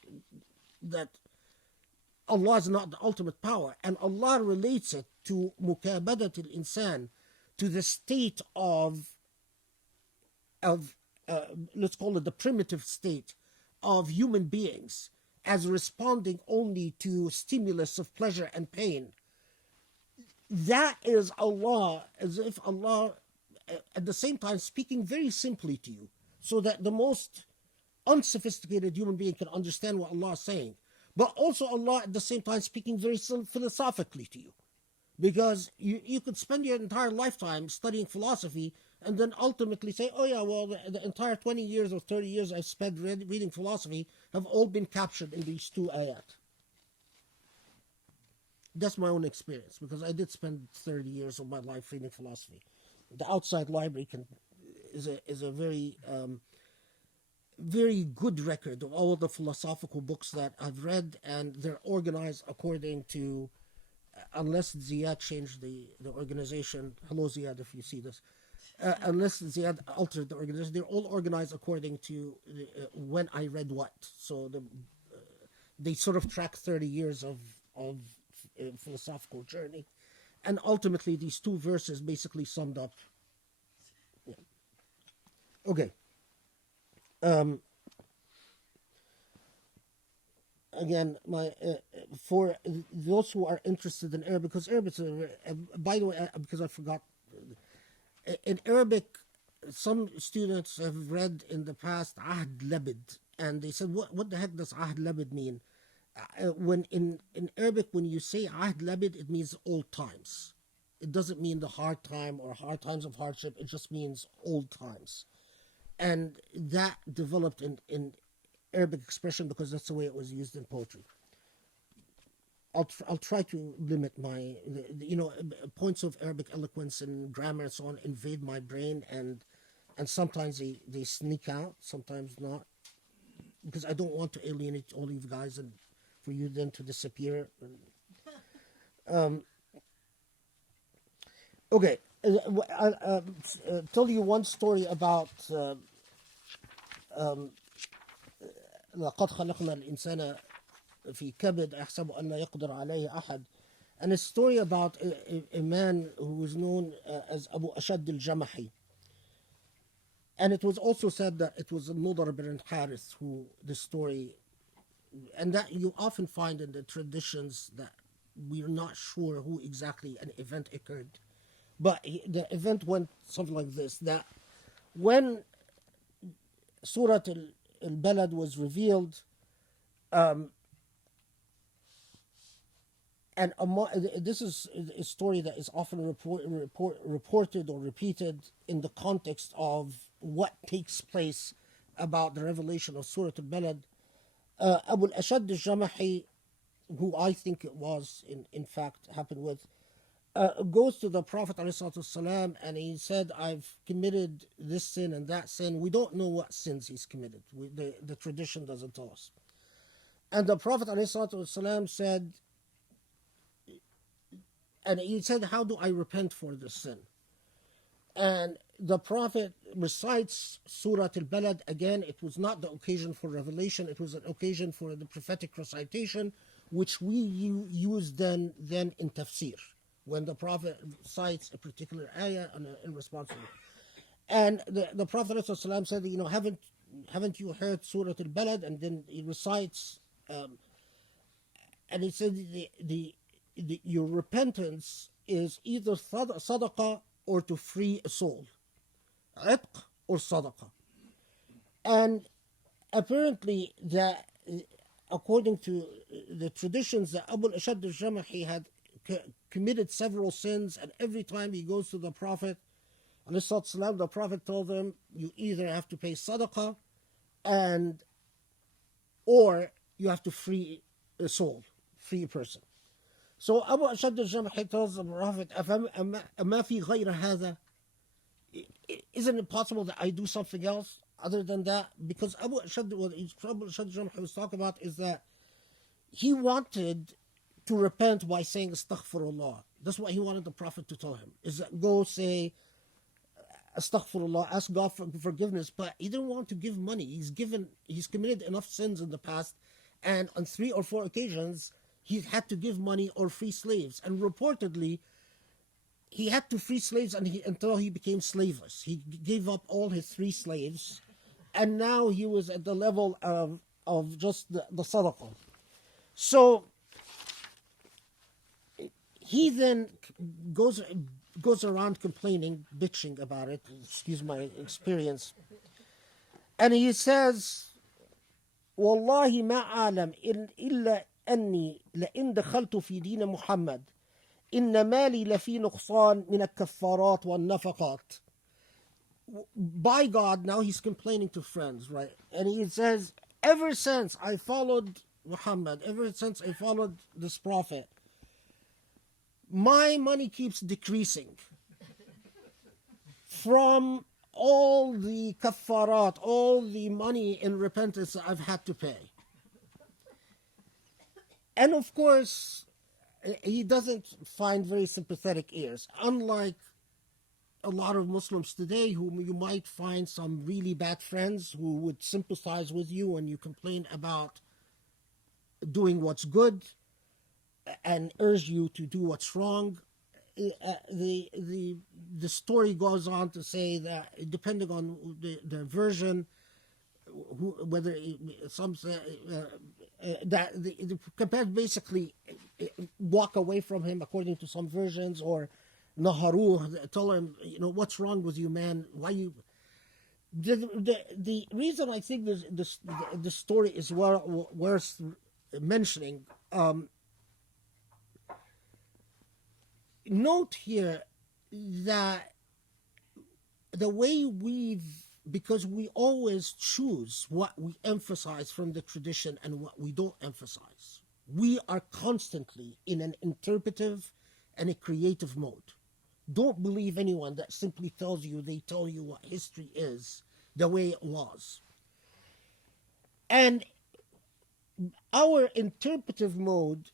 Allah is not the ultimate power, and Allah relates it to mukabadat al-insan, to the state of let's call it the primitive state of human beings, as responding only to stimulus of pleasure and pain. That is Allah, as if Allah at the same time speaking very simply to you, so that the most unsophisticated human being can understand what Allah is saying. But also Allah at the same time speaking very philosophically to you. Because you could spend your entire lifetime studying philosophy and then ultimately say, oh yeah, well, the entire 20 years or 30 years I've spent reading philosophy have all been captured in these two ayat. That's my own experience, because I did spend 30 years of my life reading philosophy. The outside library is a very very good record of all the philosophical books that I've read, and they're organized according to, unless Ziad changed the organization. Hello Ziad, if you see this. Unless Ziad altered the organization, they're all organized according to when I read what. So they sort of track 30 years of philosophical journey. And ultimately, these two verses basically summed up. Yeah. Okay. Again, for those who are interested in Arabic, because Arabic, by the way, because I forgot, in Arabic, some students have read in the past Ahd Labid, and they said, what the heck does Ahd Labid mean? When in Arabic, when you say Ahd Labid, it means old times. It doesn't mean the hard time or hard times of hardship. It just means old times. And that developed in Arabic expression because that's the way it was used in poetry. I'll try to limit my, points of Arabic eloquence and grammar and so on invade my brain, and sometimes they sneak out, sometimes not, because I don't want to alienate all you guys and for you then to disappear. Okay, I'll tell you one story about لقد خلقنا الإنسان في كبد أحسب أن لا يقدر عليه أحد, and a story about a man who was known as Abu Ashad al-Jamahi. And it was also said that it was Mudar bin Harith who the story, and that you often find in the traditions that we're not sure who exactly an event occurred. But the event went something like this, that when Surah Al-Balad was revealed, and this is a story that is often reported or repeated in the context of what takes place about the revelation of Surah Al-Balad. Abu al-Ashad al-Jamahi, who I think it was in fact happened with, goes to the Prophet ﷺ and he said, I've committed this sin and that sin. We don't know what sins he's committed. The tradition doesn't tell us. And the Prophet ﷺ said, and he said, how do I repent for this sin? And the Prophet recites Surah Al-Balad again. It was not the occasion for revelation. It was an occasion for the prophetic recitation, which we use then in Tafsir, when the Prophet cites a particular ayah in response to it. And the Prophet ﷺ said, haven't you heard Surah Al-Balad? And then he recites, and he said, your repentance is either sadaqah or to free a soul, itq or sadaqah. And apparently that, according to the traditions, that Abu al-Ashad al-Jamahi had committed several sins, and every time he goes to the Prophet, the Prophet told him, you either have to pay sadaqah or you have to free a soul, free a person. So Abu Ashad al-Jamahi tells the Prophet, أَمَا فِي غَيْرَ هَذَا, isn't it possible that I do something else other than that? Because Abu Ashad al-Jamahi was talking about is that he wanted to repent by saying astaghfirullah. That's what he wanted the Prophet to tell him, is that go say astaghfirullah, ask God for forgiveness. But he didn't want to give money. He's committed enough sins in the past, and on 3 or 4 occasions he had to give money or free slaves. And reportedly he had to free slaves until he became slaveless. He gave up all his 3 slaves, and now he was at the level of just the sadaqah. So he then goes around complaining, bitching about it, excuse my experience, and he says, والله ما أعلم إلا أني لئن دخلت في دين محمد إن مالي لفي نقصان من الكفارات والنفقات. By God, now he's complaining to friends, right? And he says, ever since I followed Muhammad, ever since I followed this prophet, my money keeps decreasing from all the kaffarat, all the money in repentance that I've had to pay. And of course, he doesn't find very sympathetic ears, unlike a lot of Muslims today, whom you might find some really bad friends who would sympathize with you when you complain about doing what's good and urge you to do what's wrong. The story goes on to say that depending on the version, whether some say that the companions basically walk away from him according to some versions, or Naharu tell him, what's wrong with you, man? Why you? The reason I think the story is worth mentioning. Note here that the way because we always choose what we emphasize from the tradition and what we don't emphasize. We are constantly in an interpretive and a creative mode. Don't believe anyone that simply tells you what history is the way it was. And our interpretive mode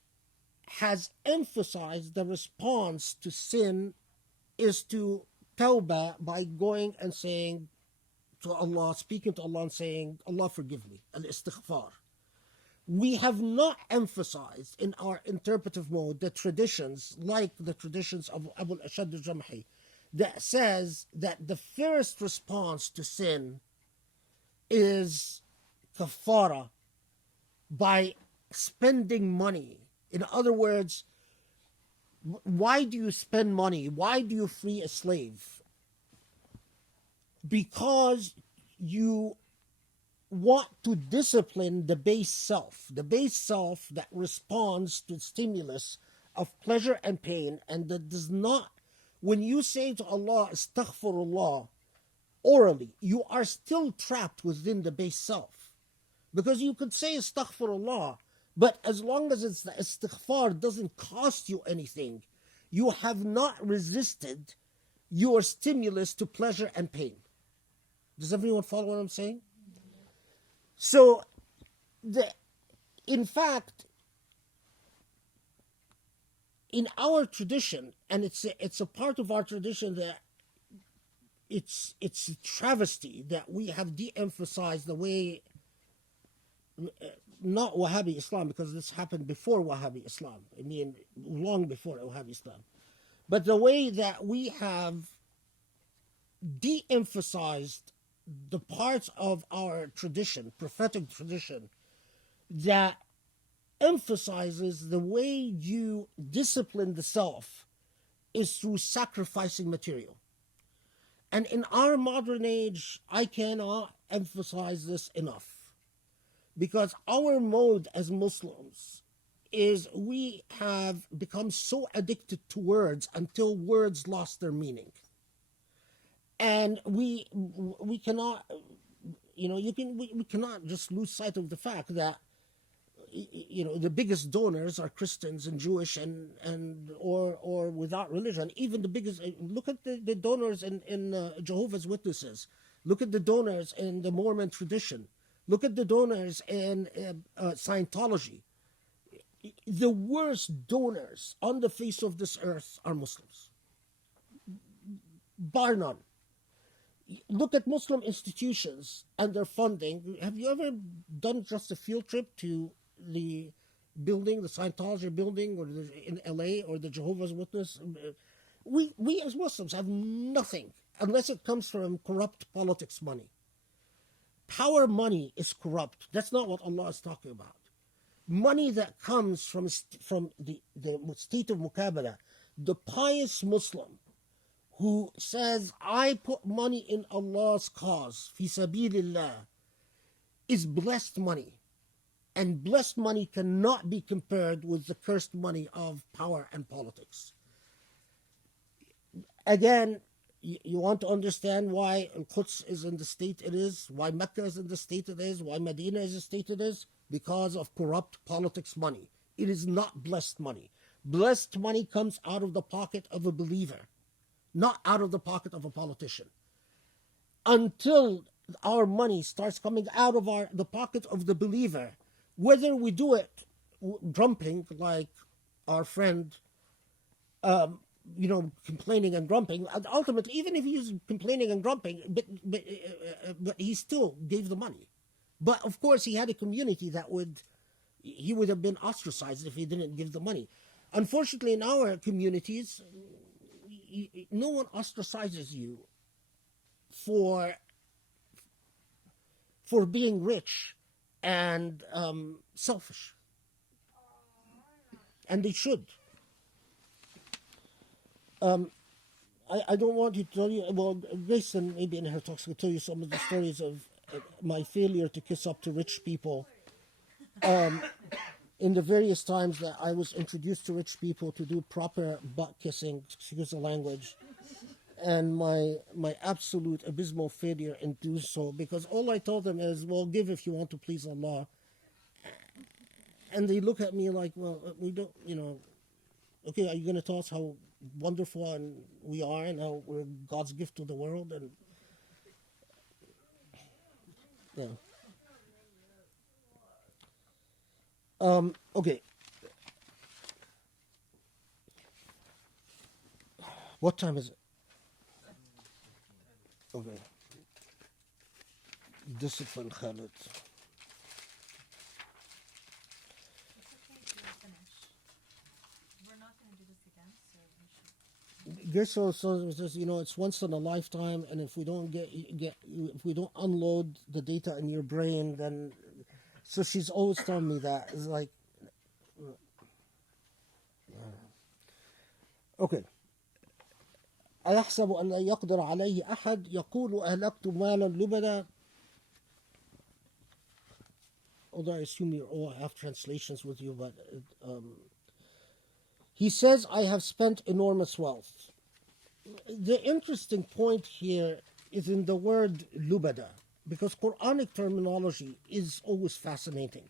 has emphasized the response to sin is to tawbah, by going and saying to Allah, speaking to Allah and saying, Allah forgive me, al-istighfar. We have not emphasized in our interpretive mode the traditions, like the traditions of Abu al-Ashad al-Jamhi, that says that the first response to sin is kafara, by spending money. In other words, why do you spend money? Why do you free a slave? Because you want to discipline the base self that responds to stimulus of pleasure and pain, and that does not, when you say to Allah, astaghfirullah, orally, you are still trapped within the base self. Because you could say astaghfirullah, but as long as it's the istighfar doesn't cost you anything, you have not resisted your stimulus to pleasure and pain. Does everyone follow what I'm saying? So, in fact, in our tradition, and it's a part of our tradition that it's a travesty that we have de-emphasized the way, not Wahhabi Islam, because this happened before Wahhabi Islam. I mean, long before Wahhabi Islam. But the way that we have de-emphasized the parts of our tradition, prophetic tradition, that emphasizes the way you discipline the self is through sacrificing material. And in our modern age, I cannot emphasize this enough. Because our mode as Muslims is we have become so addicted to words until words lost their meaning. And we cannot, we cannot just lose sight of the fact that, the biggest donors are Christians and Jewish or without religion. Even the biggest, look at the donors in Jehovah's Witnesses. Look at the donors in the Mormon tradition. Look at the donors in Scientology. The worst donors on the face of this earth are Muslims, bar none. Look at Muslim institutions and their funding. Have you ever done just a field trip to the building, the Scientology building, or in LA, or the Jehovah's Witness? We as Muslims have nothing unless it comes from corrupt politics money. Power money is corrupt. That's not what Allah is talking about. Money that comes from the state of Muqabala, the pious Muslim who says, I put money in Allah's cause, fi sabilillah, is blessed money. And blessed money cannot be compared with the cursed money of power and politics. Again, you want to understand why Al-Quds is in the state it is, why Mecca is in the state it is, why Medina is the state it is? Because of corrupt politics money. It is not blessed money. Blessed money comes out of the pocket of a believer, not out of the pocket of a politician. Until our money starts coming out of the pocket of the believer, whether we do it grumping like our friend, complaining and grumping, and ultimately, even if he's complaining and grumping, but he still gave the money. But of course, he had a community that would, he would have been ostracized if he didn't give the money. Unfortunately, in our communities, no one ostracizes you for being rich and selfish, and they should. I don't want to tell you. Well, Grayson, maybe in her talks, will tell you some of the stories of my failure to kiss up to rich people. In the various times that I was introduced to rich people to do proper butt kissing, excuse the language, and my absolute abysmal failure in doing so, because all I told them is, well, give if you want to please Allah. And they look at me like, well, we don't, okay, are you going to tell us how wonderful and we are and how we're God's gift to the world? And yeah. Okay. What time is it? Okay. Discipline, Khaled. It's okay if you finish. We're not going to do this again, so we should. Gerso says, it's once in a lifetime, and if we don't if we don't unload the data in your brain, then. So she's always telling me that. It's like, okay. أيحسب أن لا يقدر عليه أحد يقول أهلكت مالا لبدا. Although I assume you all have translations with you, but he says, I have spent enormous wealth. The interesting point here is in the word lubada, because Quranic terminology is always fascinating.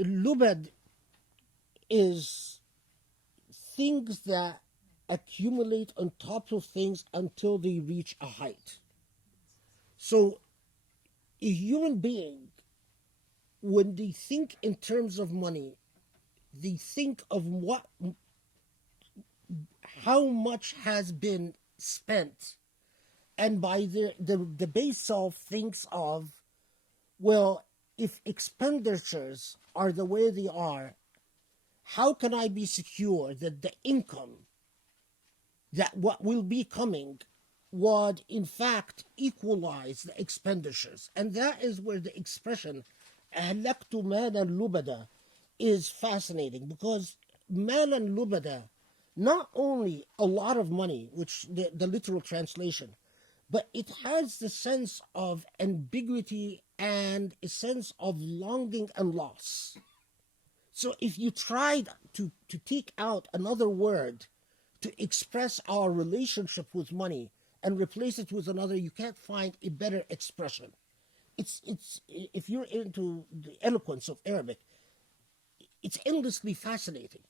Lubad is things that accumulate on top of things until they reach a height. So a human being, when they think in terms of money, they think of how much has been spent, and by the base self thinks of, well, if expenditures are the way they are, how can I be secure that the income, that what will be coming, would in fact equalize the expenditures? And that is where the expression "أهلكت مالا لبدا" is fascinating, because مالا لبدا, not only a lot of money, which the literal translation, but it has the sense of ambiguity and a sense of longing and loss. So if you tried to take out another word to express our relationship with money and replace it with another, you can't find a better expression. It's if you're into the eloquence of Arabic, it's endlessly fascinating.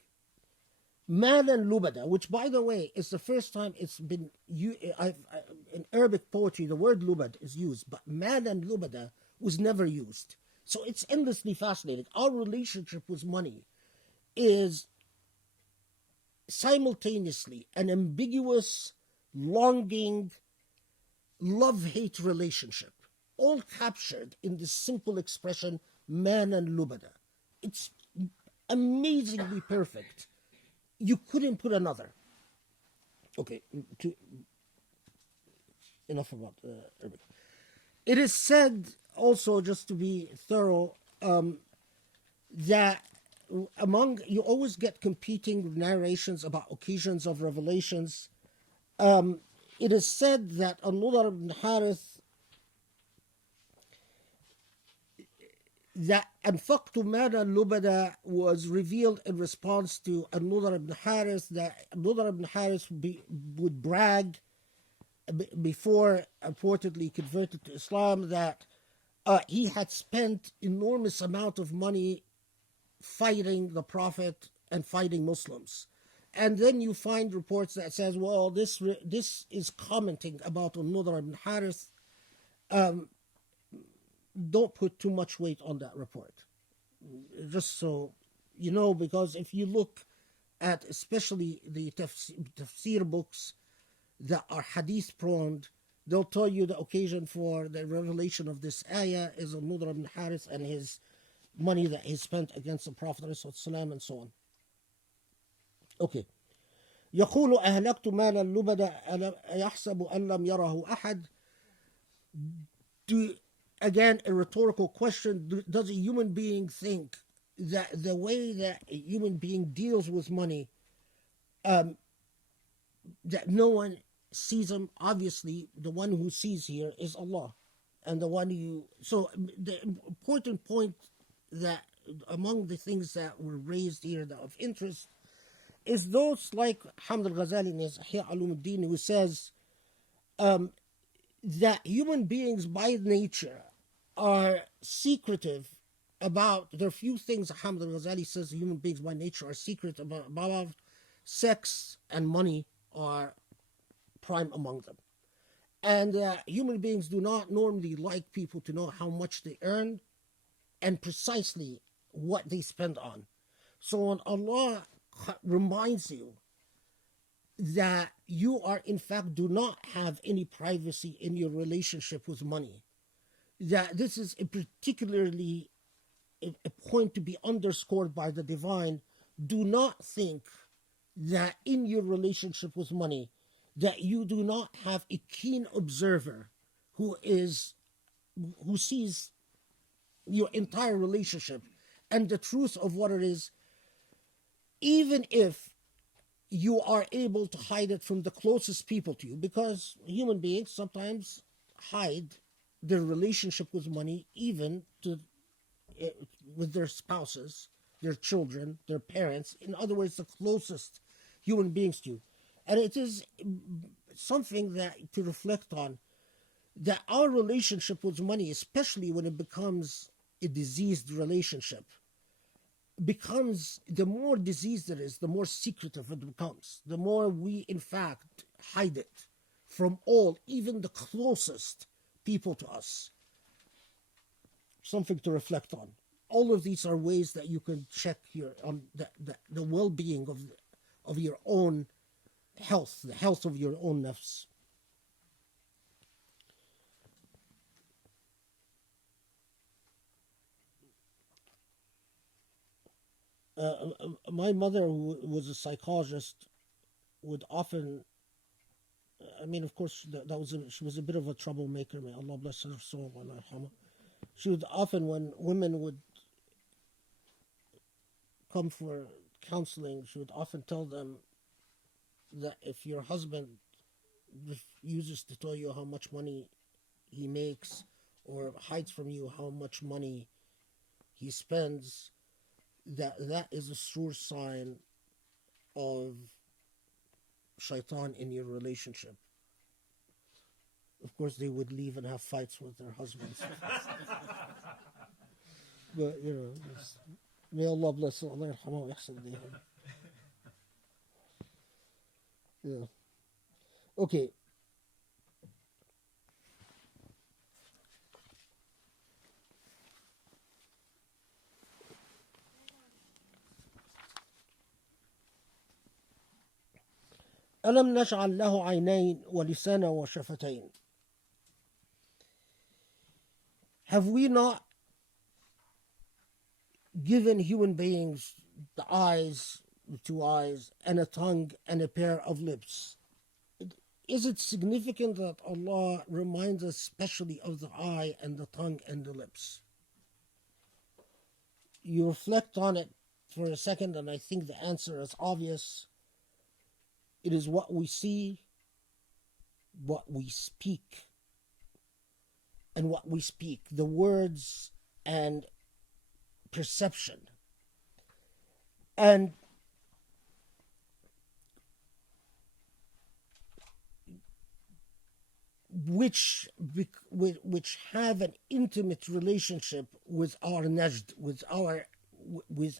Malan lubada, which, by the way, is the first time it's been in Arabic poetry, the word lubad is used, but malan lubada was never used. So it's endlessly fascinating. Our relationship with money is simultaneously an ambiguous, longing, love-hate relationship, all captured in this simple expression, malan lubada. It's amazingly perfect. You couldn't put another. Okay, enough about Arabic. It is said also, just to be thorough, that you always get competing narrations about occasions of revelations. It is said that An-Nadr ibn Harith, that Anfaqtu Mala Lubada was revealed in response to An-Nadr ibn Harith, that An-Nadr ibn Harith would brag before purportedly converted to Islam that he had spent enormous amount of money fighting the Prophet and fighting Muslims. And then you find reports that says, well, this is commenting about Al-Nudar ibn Harith. Don't put too much weight on that report. Just so you know, because if you look at especially the tafsir books that are hadith prone, they'll tell you the occasion for the revelation of this ayah is Al-Nudar ibn Harith and his money that he spent against the Prophet ﷺ and so on. Okay. يقول أهلكت مالا لبدا يحسب أن لم يره أحد. Again, a rhetorical question. Does a human being think that the way that a human being deals with money, that no one sees him? Obviously, the one who sees here is Allah. And the one you... So the important point that among the things that were raised here that of interest is those like Hamd al-Ghazali in his Ihya Ulumuddin, who says that human beings by nature are secretive about... There are few things Hamd al-Ghazali says human beings by nature are secret about. Sex and money are prime among them. And human beings do not normally like people to know how much they earn and precisely what they spend on. So when Allah reminds you that you are in fact do not have any privacy in your relationship with money, that this is particularly a point to be underscored by the divine. Do not think that in your relationship with money that you do not have a keen observer who sees your entire relationship and the truth of what it is, even if you are able to hide it from the closest people to you, because human beings sometimes hide their relationship with money even with their spouses, their children, their parents, in other words, the closest human beings to you. And it is something that to reflect on, that our relationship with money, especially when it becomes a diseased relationship, becomes, the more diseased it is, the more secretive it becomes. The more we, in fact, hide it from all, even the closest people to us. Something to reflect on. All of these are ways that you can check the well-being of your own health, the health of your own nafs. My mother, who was a psychologist, would often... I mean, of course, she was a bit of a troublemaker. May Allah bless her soul. She would often, when women would come for counseling, she would often tell them that if your husband refuses to tell you how much money he makes or hides from you how much money he spends, that is a sure sign of shaitan in your relationship. Of course, they would leave and have fights with their husbands. But, may Allah bless them. Allah yarhamah wa yahsan ilayhim. Yeah. Okay. ألم نجعل له عينين ولسانا وشفتين. Have we not given human beings the eyes, the two eyes, and a tongue and a pair of lips? Is it significant that Allah reminds us especially of the eye and the tongue and the lips? You reflect on it for a second, and I think the answer is obvious. It is what we see, what we speak, and what we speak, the words and perception. And which have an intimate relationship with our najd, with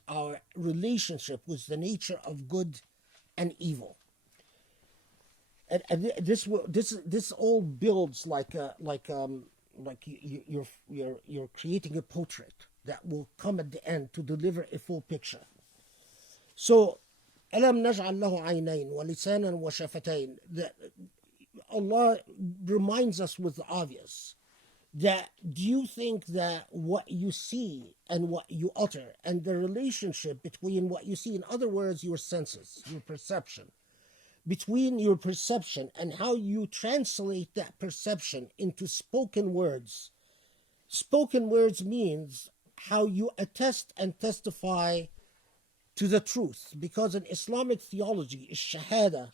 our relationship with the nature of good and evil. And this all builds like you're creating a portrait that will come at the end to deliver a full picture. So, ألم نجعل له عينين ولسانا وشفتين. Allah reminds us with the obvious that do you think that what you see and what you utter and the relationship between what you see, in other words, your senses, your perception, between your perception and how you translate that perception into spoken words. Spoken words means how you attest and testify to the truth, because in Islamic theology, shahada,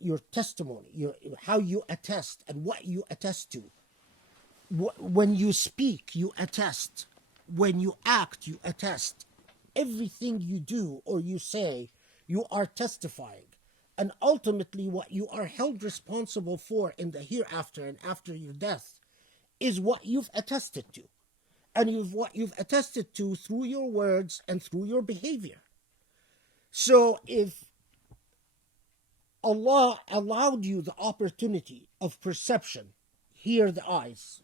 your testimony, how you attest and what you attest to. When you speak, you attest. When you act, you attest. Everything you do or you say, you are testifying. And ultimately, what you are held responsible for in the hereafter and after your death is what you've attested to. And what you've attested to through your words and through your behavior. So if Allah allowed you the opportunity of perception, here the eyes,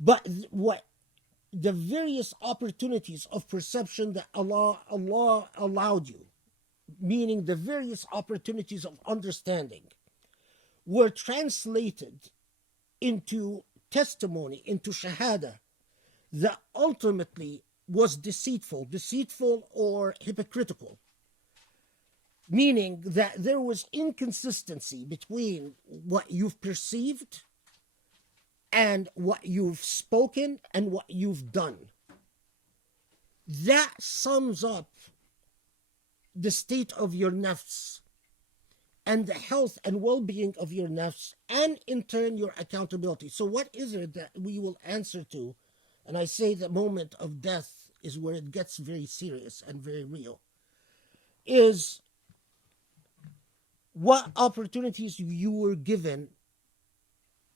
but what the various opportunities of perception that Allah allowed you, meaning the various opportunities of understanding, were translated into testimony, into shahada, that ultimately was deceitful or hypocritical. Meaning that there was inconsistency between what you've perceived and what you've spoken and what you've done. That sums up the state of your nafs and the health and well-being of your nafs, and in turn your accountability. So what is it that we will answer to? And I say the moment of death is where it gets very serious and very real. Is what opportunities you were given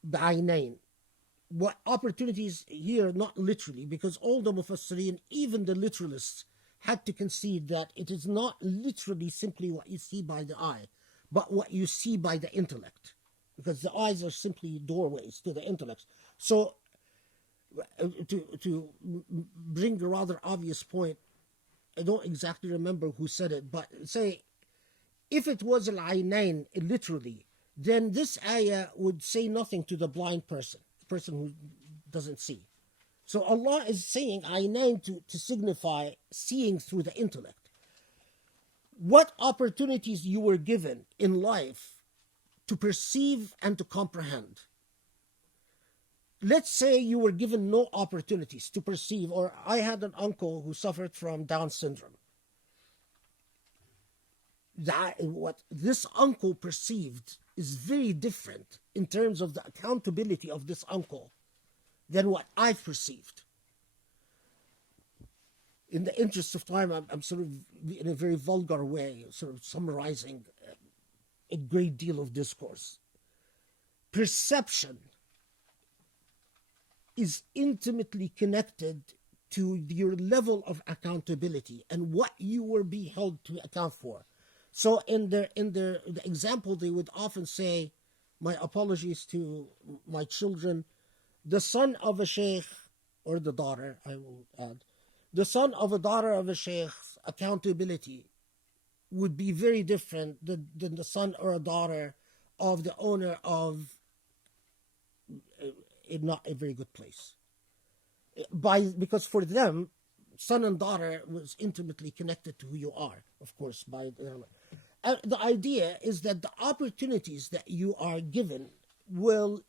by name. What opportunities here, not literally, because all the Mufassirin, even the literalists, had to concede that it is not literally simply what you see by the eye, but what you see by the intellect. Because the eyes are simply doorways to the intellect. So, to bring a rather obvious point, I don't exactly remember who said it, but say, if it was al-aynain literally, then this ayah would say nothing to the blind person, the person who doesn't see. So Allah is saying aynain to signify seeing through the intellect. What opportunities you were given in life to perceive and to comprehend. Let's say you were given no opportunities to perceive, or I had an uncle who suffered from Down syndrome. What this uncle perceived is very different in terms of the accountability of this uncle than what I've perceived. In the interest of time, I'm sort of, in a very vulgar way, sort of summarizing a great deal of discourse. Perception is intimately connected to your level of accountability and what you will be held to account for. So in the example, they would often say, my apologies to my children, the son of a sheikh, or the daughter, I will add, the son of a daughter of a sheikh's accountability would be very different than the son or a daughter of the owner of not a very good place. Because for them, son and daughter was intimately connected to who you are, of course. The idea is that the opportunities that you are given will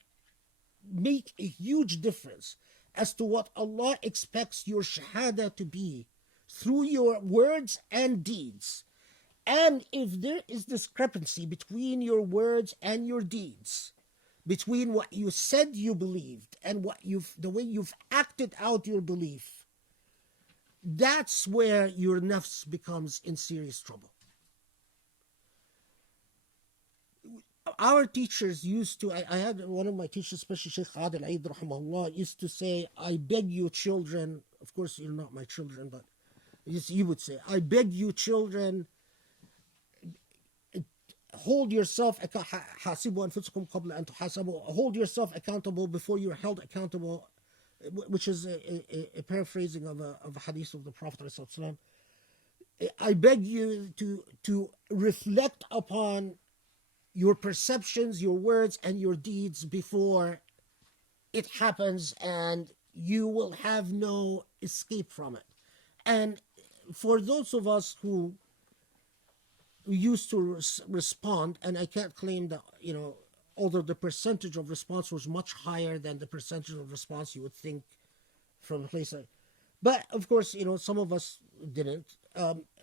make a huge difference as to what Allah expects your shahada to be through your words and deeds. And if there is discrepancy between your words and your deeds, between what you said you believed and the way you've acted out your belief, that's where your nafs becomes in serious trouble. Our teachers used to, I had one of my teachers, especially Sheikh Khaled Abou El Fadl, used to say, I beg you children, of course you're not my children, but You would say, I beg you, children, hold yourself hold yourself accountable before you're held accountable, which is a paraphrasing of a hadith of the Prophet ﷺ. I beg you to reflect upon your perceptions, your words, and your deeds before it happens, and you will have no escape from it. And for those of us who used to respond, and I can't claim that, although the percentage of response was much higher than the percentage of response you would think from a place like, but of course, some of us didn't.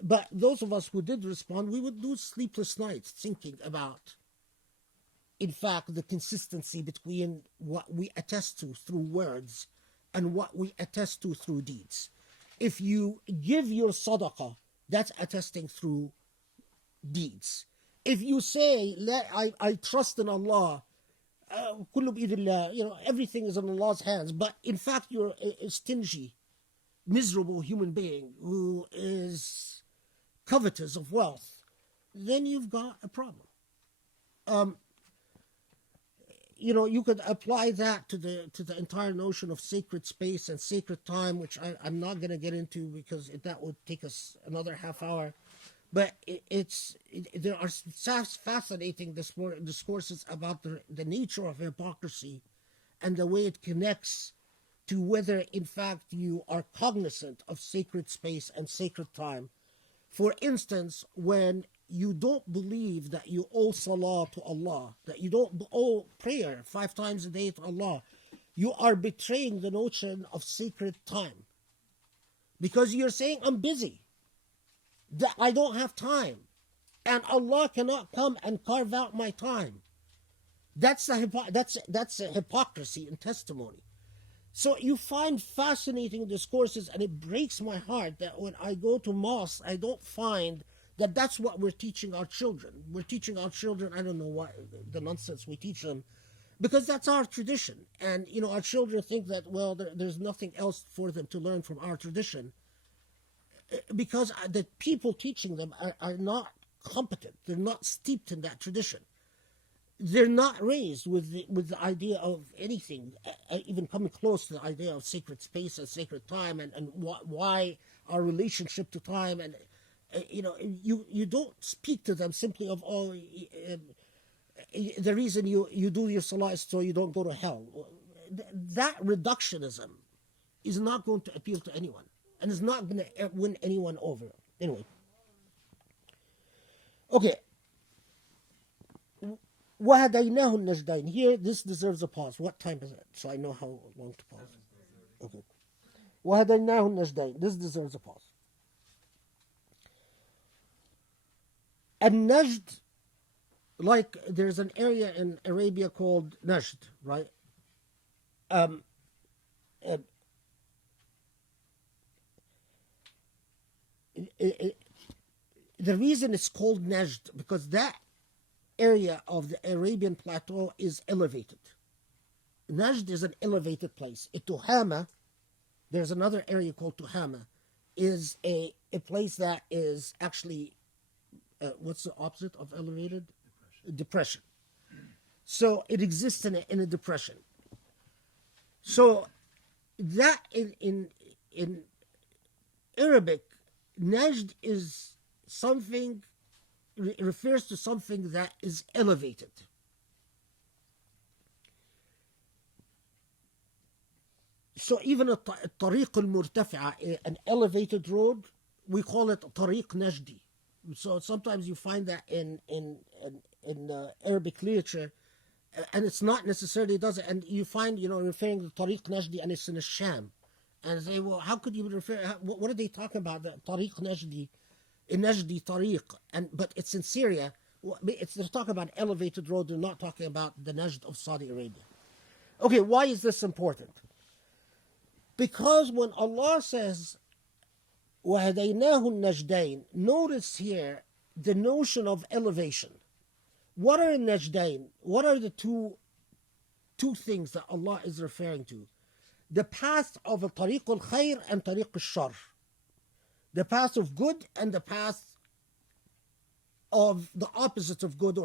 But those of us who did respond, we would lose sleepless nights thinking about, in fact, the consistency between what we attest to through words and what we attest to through deeds. If you give your sadaqah, that's attesting through deeds. If you say, I trust in Allah, everything is in Allah's hands, but in fact you're a stingy, miserable human being who is covetous of wealth, then you've got a problem. You could apply that to the entire notion of sacred space and sacred time, which I'm not going to get into because that would take us another half hour. But there are fascinating discourses about the nature of hypocrisy and the way it connects to whether, in fact, you are cognizant of sacred space and sacred time. For instance, when you don't believe that you owe salah to Allah, that you don't owe prayer 5 times a day to Allah, you are betraying the notion of sacred time. Because you're saying, I'm busy, that I don't have time, and Allah cannot come and carve out my time. That's a hypocrisy in testimony. So you find fascinating discourses, and it breaks my heart that when I go to mosque, I don't find that that's what we're teaching our children. We're teaching our children, I don't know what the nonsense we teach them, because that's our tradition. And, our children think that, well, there's nothing else for them to learn from our tradition, because the people teaching them are not competent. They're not steeped in that tradition. They're not raised with the idea of anything, even coming close to the idea of sacred space and sacred time, and why our relationship to time. And you don't speak to them simply of, the reason you do your salah is so you don't go to hell. That reductionism is not going to appeal to anyone, and is not going to win anyone over. Anyway. Okay. وَهَدَيْنَاهُ النَّجْدَيْنِ. Here, this deserves a pause. What time is it? So I know how long to pause. Okay. وَهَدَيْنَاهُ النَّجْدَيْنِ. This deserves a pause. And Najd, like there's an area in Arabia called Najd, right? The reason it's called Najd, because that area of the Arabian plateau is elevated. Najd is an elevated place. Tuhama, there's another area called Tuhama, is a place that is actually, what's the opposite of elevated? Depression. So it exists in a depression. So that in Arabic, Najd is something, refers to something that is elevated. So even a tariq al-murtafi'a, an elevated road, we call it tariq Najdi. So sometimes you find that in Arabic literature, and it's not necessarily does it, and you find, referring to tariq Najdi, and it's in Sham. And say, well, how could you refer, what are they talking about, the tariq Najdi? In Najdi Tariq, but it's in Syria. They're talking about elevated road. They're not talking about the Najd of Saudi Arabia. Okay, why is this important? Because when Allah says, وَهَدَيْنَاهُ النَّجْدَيْنِ, notice here the notion of elevation. What are Najdain? What are the two things that Allah is referring to? The path of a Tariq al-Khair and Tariq al-Shar. the path of good and the path of the opposite of good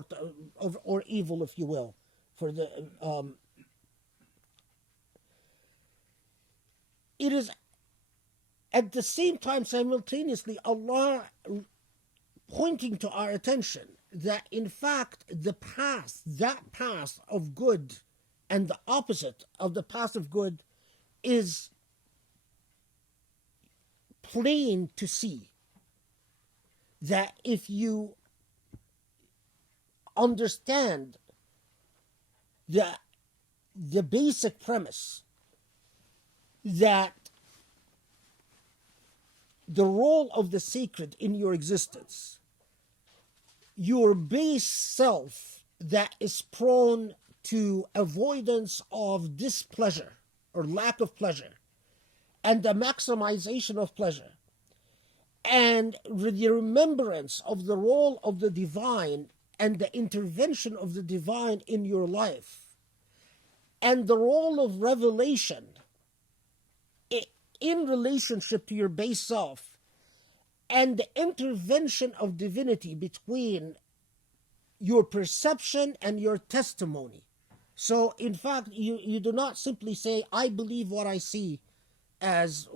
or evil, if you will. For the it is at the same time simultaneously Allah pointing to our attention that in fact that path of good and the opposite of the path of good is plain to see. That if you understand the basic premise that the role of the sacred in your existence, your base self that is prone to avoidance of displeasure or lack of pleasure, and the maximization of pleasure, and the remembrance of the role of the divine and the intervention of the divine in your life, and the role of revelation in relationship to your base self, and the intervention of divinity between your perception and your testimony. So, in fact, you do not simply say, I believe what I see, as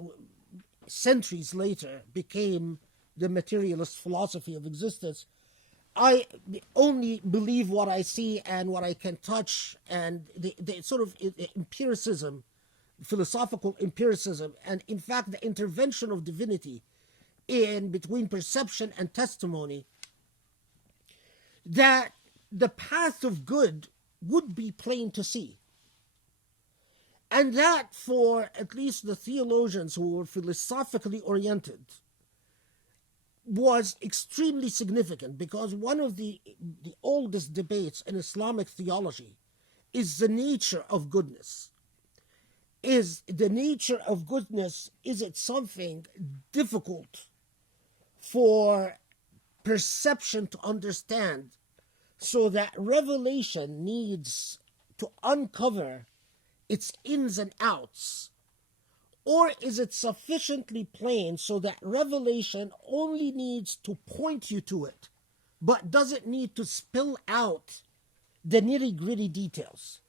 centuries later became the materialist philosophy of existence. I only believe what I see and what I can touch, and the sort of empiricism, philosophical empiricism, and in fact the intervention of divinity in between perception and testimony, that the path of good would be plain to see. And that for at least the theologians who were philosophically oriented was extremely significant, because one of the oldest debates in Islamic theology is the nature of goodness. Is the nature of goodness, is it something difficult for perception to understand, so that revelation needs to uncover its ins and outs? Or is it sufficiently plain so that revelation only needs to point you to it, but doesn't need to spill out the nitty-gritty details?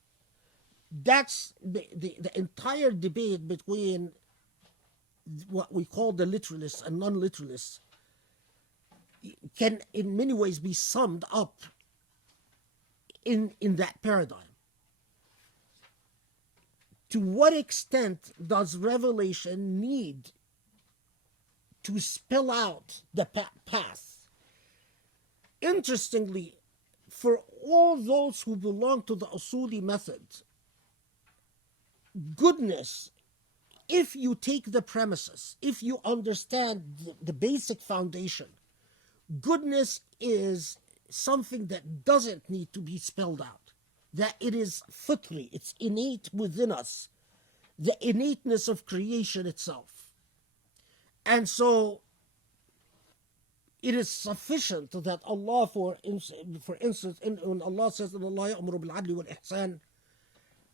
That's the entire debate between what we call the literalists and non-literalists can in many ways be summed up in that paradigm. To what extent does revelation need to spill out the path? Interestingly, for all those who belong to the Usuli method, goodness, if you take the premises, if you understand the basic foundation, goodness is something that doesn't need to be spelled out, that it is fitri, it's innate within us, the innateness of creation itself. And so it is sufficient that Allah, for instance, when Allah says, إِنَّ اللَّهَ يَأْمُرُ بِالْعَدْلِ وَالْإِحْسَانِ,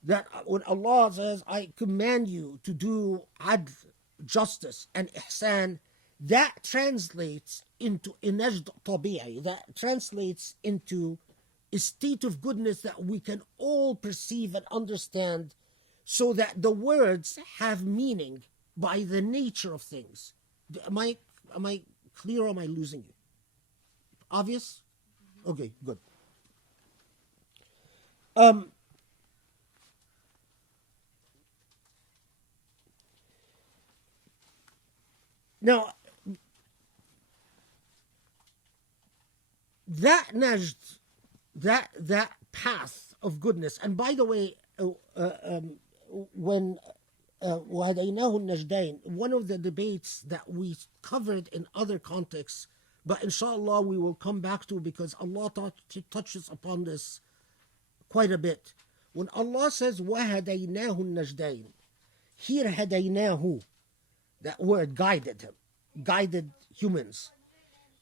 that when Allah says, I command you to do adl, justice, and ihsan, that translates into inajd tabi'i, that translates into a state of goodness that we can all perceive and understand, so that the words have meaning by the nature of things. Am I clear, or am I losing you? Obvious? Okay, good. Now, that najd, that path of goodness, and by the way, when وَهَدَيْنَاهُ النَّجْدَيْنِ, one of the debates that we covered in other contexts, but inshallah we will come back to, because Allah touches upon this quite a bit. When Allah says وَهَدَيْنَاهُ النَّجْدَيْنِ, here هَدَيْنَاهُ, that word guided him, guided humans.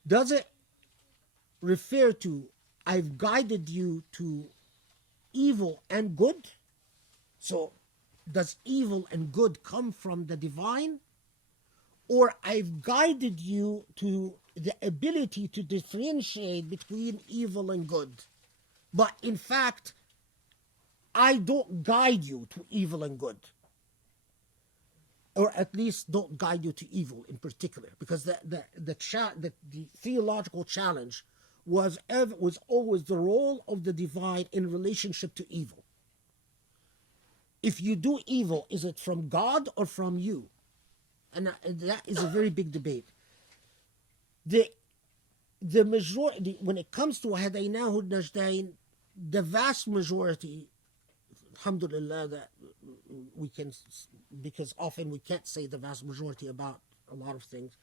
Does it refer to, I've guided you to evil and good? So does evil and good come from the divine? or I've guided you to the ability to differentiate between evil and good. But in fact, I don't guide you to evil and good. Or at least don't guide you to evil in particular. Because the theological challenge was always the role of the divine in relationship to evil. If you do evil, is it from God or from you? And that is a very big debate. The majority, when it comes to هديناه النجدين, the vast majority, alhamdulillah, that we can, because often we can't say the vast majority about a lot of things,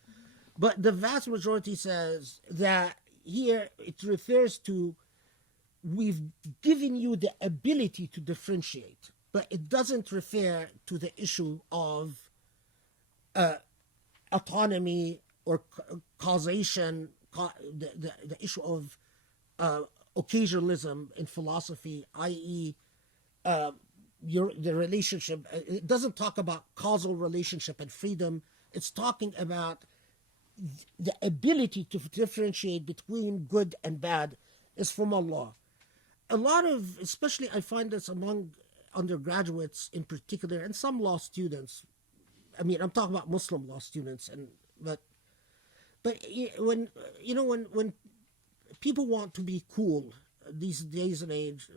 but the vast majority says that here it refers to, we've given you the ability to differentiate, but it doesn't refer to the issue of autonomy or causation, the issue of occasionalism in philosophy, i.e., the relationship. It doesn't talk about causal relationship and freedom. It's talking about the ability to differentiate between good and bad is from Allah. A lot of, especially I find this among undergraduates in particular, and some law students. I mean, I'm talking about Muslim law students, but when people want to be cool these days and age,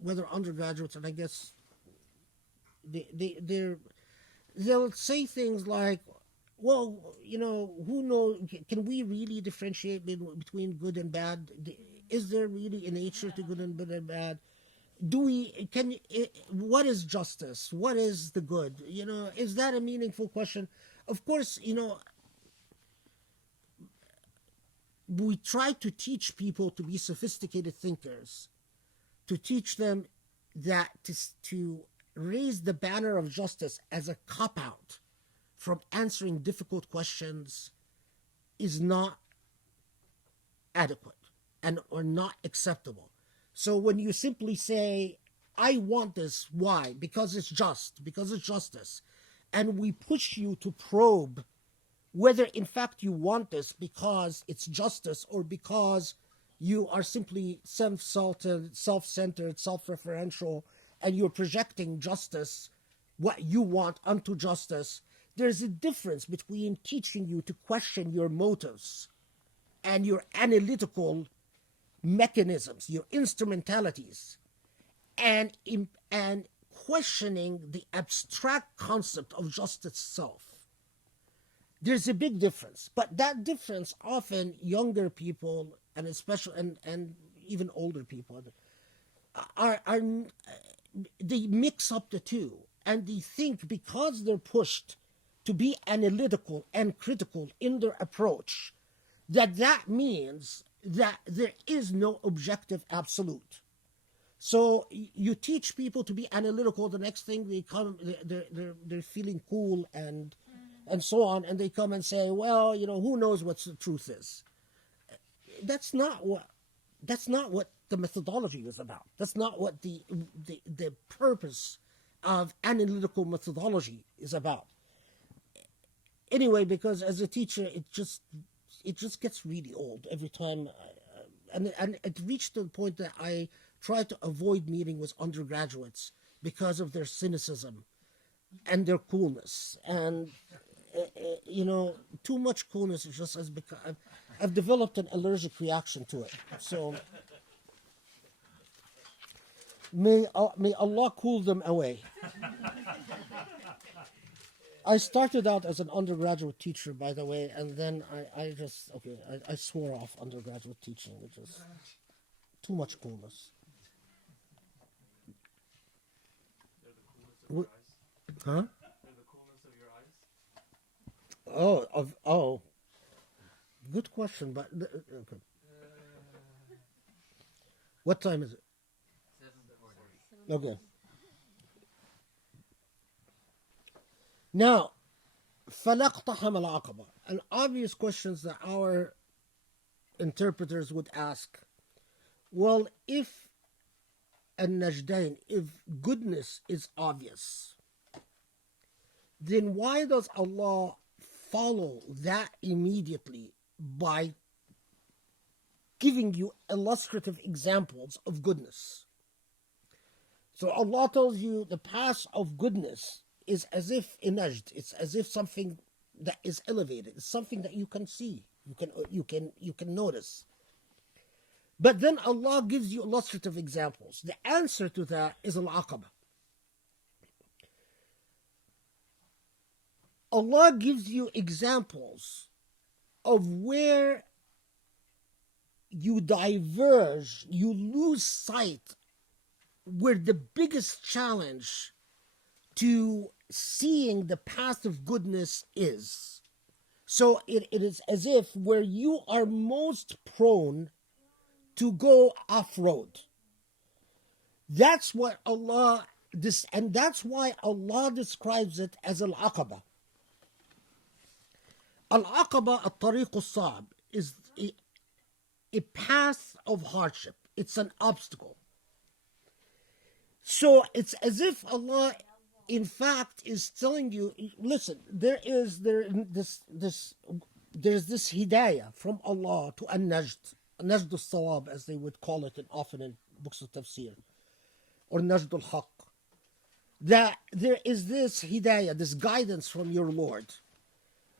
whether undergraduates, and I guess they'll say things like, well, who knows? Can we really differentiate between good and bad? Is there really a nature to good and bad? What is justice? What is the good? Is that a meaningful question? Of course, we try to teach people to be sophisticated thinkers, to teach them that to raise the banner of justice as a cop-out from answering difficult questions is not adequate or not acceptable. So when you simply say, I want this, why? Because it's just, because it's justice. And we push you to probe whether in fact you want this because it's justice or because you are simply self-centered, self-referential, and you're projecting justice, what you want, onto justice. There's a difference between teaching you to question your motives and your analytical mechanisms, your instrumentalities, and questioning the abstract concept of justice itself. There's a big difference, but that difference often younger people and especially and even older people are they mix up the two, and they think because they're pushed to be analytical and critical in their approach, that means that there is no objective absolute. So you teach people to be analytical. The next thing they're feeling cool and so on, and they come and say, well, who knows what the truth is. That's not what the methodology is about. That's not what the purpose of analytical methodology is about. Anyway, because as a teacher, it just gets really old every time, and it reached to the point that I try to avoid meeting with undergraduates because of their cynicism and their coolness, and too much coolness is just I've developed an allergic reaction to it. So may Allah cool them away. I started out as an undergraduate teacher, by the way, and then I swore off undergraduate teaching, which is too much coolness. They're the coolness of your eyes. Huh? They're the coolness of your eyes. Good question, but okay. What time is it? 7:40. Okay. Now, فَلَقْتَحَمَ الْعَقَبَةِ. An obvious questions that our interpreters would ask. Well, if goodness is obvious, then why does Allah follow that immediately by giving you illustrative examples of goodness. So Allah tells you the path of goodness is as if najd. It's as if something that is elevated. It's something that you can see, you can notice. But then Allah gives you illustrative examples. The answer to that is al-aqaba. Allah gives you examples of where you diverge, you lose sight where the biggest challenge to seeing the path of goodness is. So it is as if where you are most prone to go off-road. That's what Allah, and that's why Allah describes it as al-aqaba. Al-aqaba, al-tariq al-sa'b, is a path of hardship. It's an obstacle. So it's as if Allah, in fact, is telling you, listen, there's this hidayah from Allah to an-najd al-sawab, as they would call it often in books of tafsir, or najd al-haq. That there is this hidayah, this guidance from your Lord.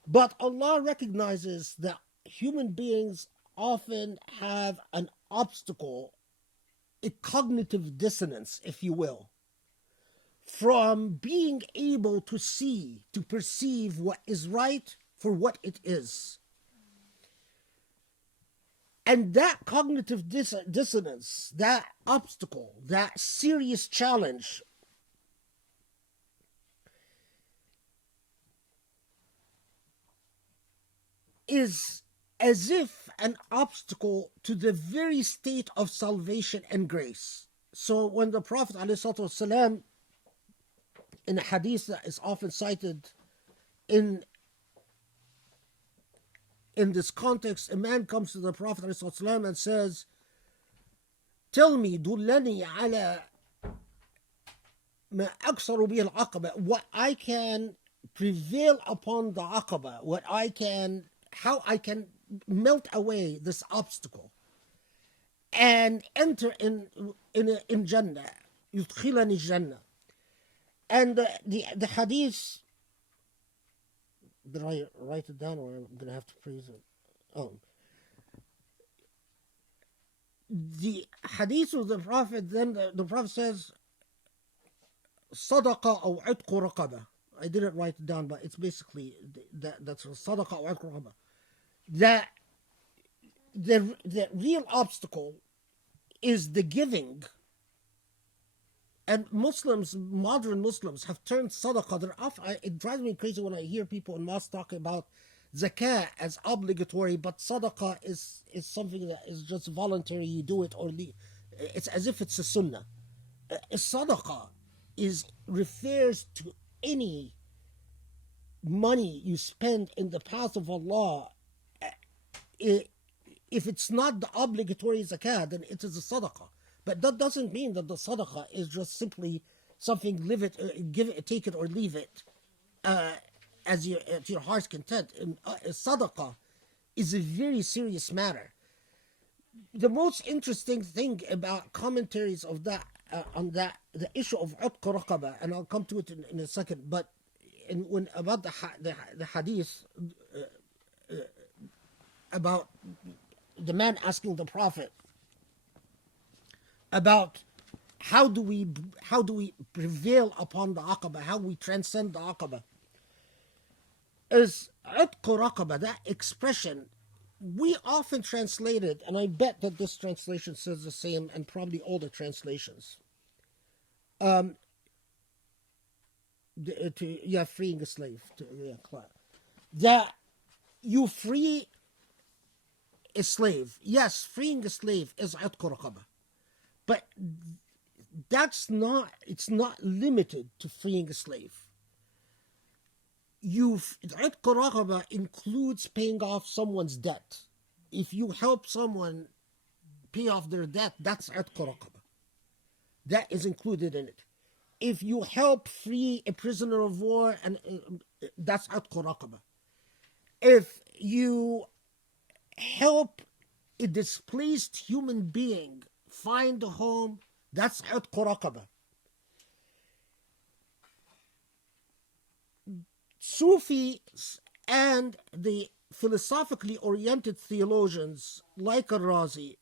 But Allah recognizes that human beings often have an obstacle, a cognitive dissonance, if you will, from being able to see, to perceive what is right for what it is. And that cognitive dissonance, that obstacle, that serious challenge is as if an obstacle to the very state of salvation and grace. So when the Prophet ﷺ, in a hadith that is often cited in this context, a man comes to the Prophet ﷺ and says, tell me, dullani ala ma aksaru bihi al-aqaba, what I can prevail upon the aqaba, how I can melt away this obstacle and enter in Jannah, yudkhilani Jannah. And the hadith, did I write it down or I'm going to have to praise it? Oh. The hadith of the Prophet, then the Prophet says, Sadaqa aw itqu raqaba. I didn't write it down, but it's basically that's Sadaqa aw itqu raqaba. That the real obstacle is the giving. And Muslims, modern Muslims, have turned sadaqah. They're off. It drives me crazy when I hear people in mosque talking about zakah as obligatory, but sadaqah is something that is just voluntary. You do it or leave. It's as if it's a sunnah. Sadaqah refers to any money you spend in the path of Allah. If it's not the obligatory zakah, then it is a sadaqah. But that doesn't mean that the sadaqah is just simply something, live it, give it, take it or leave it, as to your heart's content. Sadaqah is a very serious matter. The most interesting thing about commentaries of that, on that, the issue of utq raqaba, and I'll come to it in a second, but about the hadith about the man asking the Prophet about how do we prevail upon the aqaba, how we transcend the aqaba, is utq raqaba, that expression, we often translate it, and I bet that this translation says the same, and probably all the translations. Freeing a slave. That you free a slave. Yes, freeing a slave is utq raqaba. But it's not limited to freeing a slave. Utq raqaba includes paying off someone's debt. If you help someone pay off their debt, that's utq raqaba. That is included in it. If you help free a prisoner of war, and that's utq raqaba. if you help a displaced human being find a home, that's عتق رقبة. Sufis and the philosophically oriented theologians like Al-Razi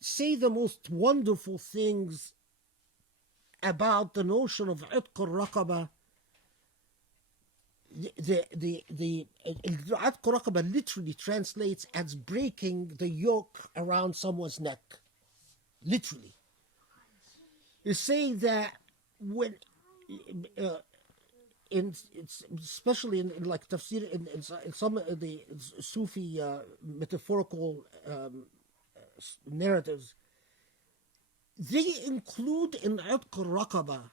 say the most wonderful things about the notion of عتق الرقبة. The عتق الرقبة literally translates as breaking the yoke around someone's neck. Literally. They say that when especially in like Tafsir, in some of the Sufi metaphorical narratives, they include in عتق الرقبة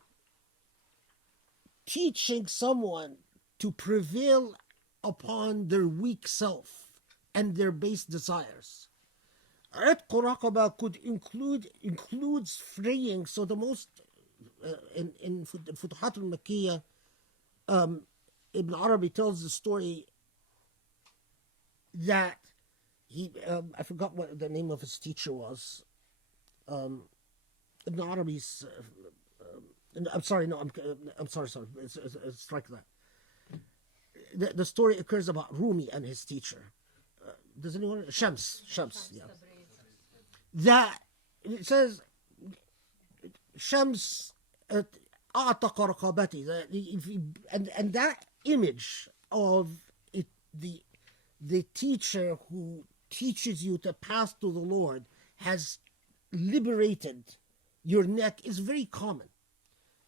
teaching someone to prevail upon their weak self and their base desires. عتق الرقبة includes freeing. So the most in Futuhat al-Makkiyah, Ibn Arabi tells the story that he I forgot what the name of his teacher was. Ibn Arabi's I'm sorry, strike that. The story occurs about Rumi and his teacher. Does anyone? Shams, yeah. That it says Shams أعتق رقبتي, and that image of it, the teacher who teaches you to pass to the Lord has liberated your neck is very common.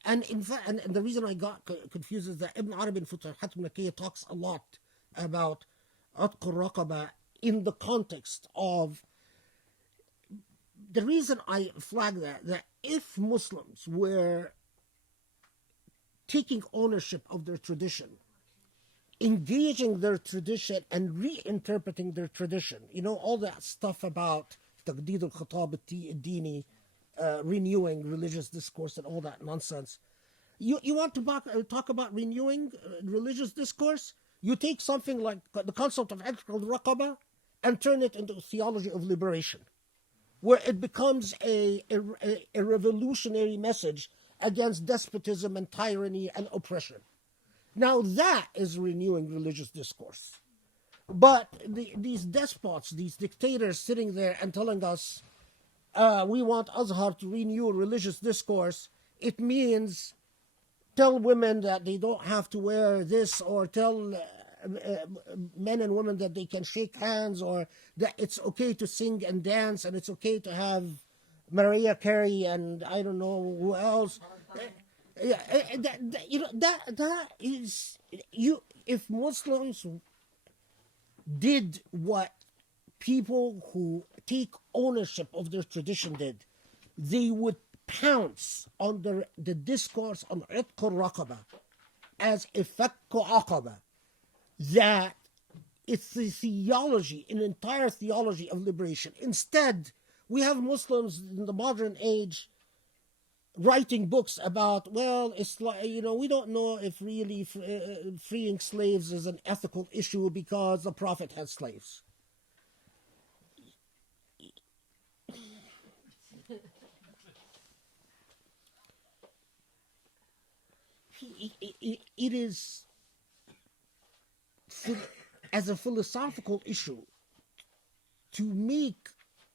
And in fact, and the reason I got confused is that Ibn Arabi in Futuhat al-Makkiyah talks a lot about عتق الرقبة in the context of the reason I flag that if Muslims were taking ownership of their tradition, engaging their tradition and reinterpreting their tradition, all that stuff about تجديد الخطاب الديني, renewing religious discourse and all that nonsense. You want to talk about renewing religious discourse? You take something like the concept of عتق الرقبة and turn it into a theology of liberation, where it becomes a revolutionary message against despotism and tyranny and oppression. Now that is renewing religious discourse. But these despots, these dictators sitting there and telling us, we want Azhar to renew religious discourse, it means tell women that they don't have to wear this, or tell men and women that they can shake hands, or that it's okay to sing and dance, and it's okay to have Mariah Carey and I don't know who else. That is, if Muslims did what people who take ownership of their tradition did, they would pounce on the discourse on عتق الرقبة as a فك عقبة, that it's the theology, an entire theology of liberation. Instead, we have Muslims in the modern age writing books about, well, it's like, we don't know if really freeing slaves is an ethical issue because the Prophet had slaves. It is, as a philosophical issue, to make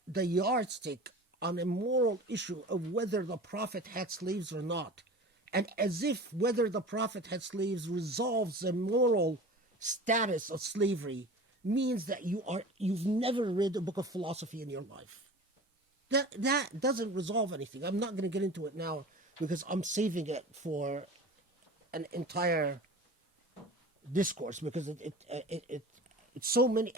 the yardstick on a moral issue of whether the Prophet had slaves or not, and as if whether the Prophet had slaves resolves the moral status of slavery, means that you've never read a book of philosophy in your life. That doesn't resolve anything. I'm not going to get into it now because I'm saving it for an entire discourse, because it's so many.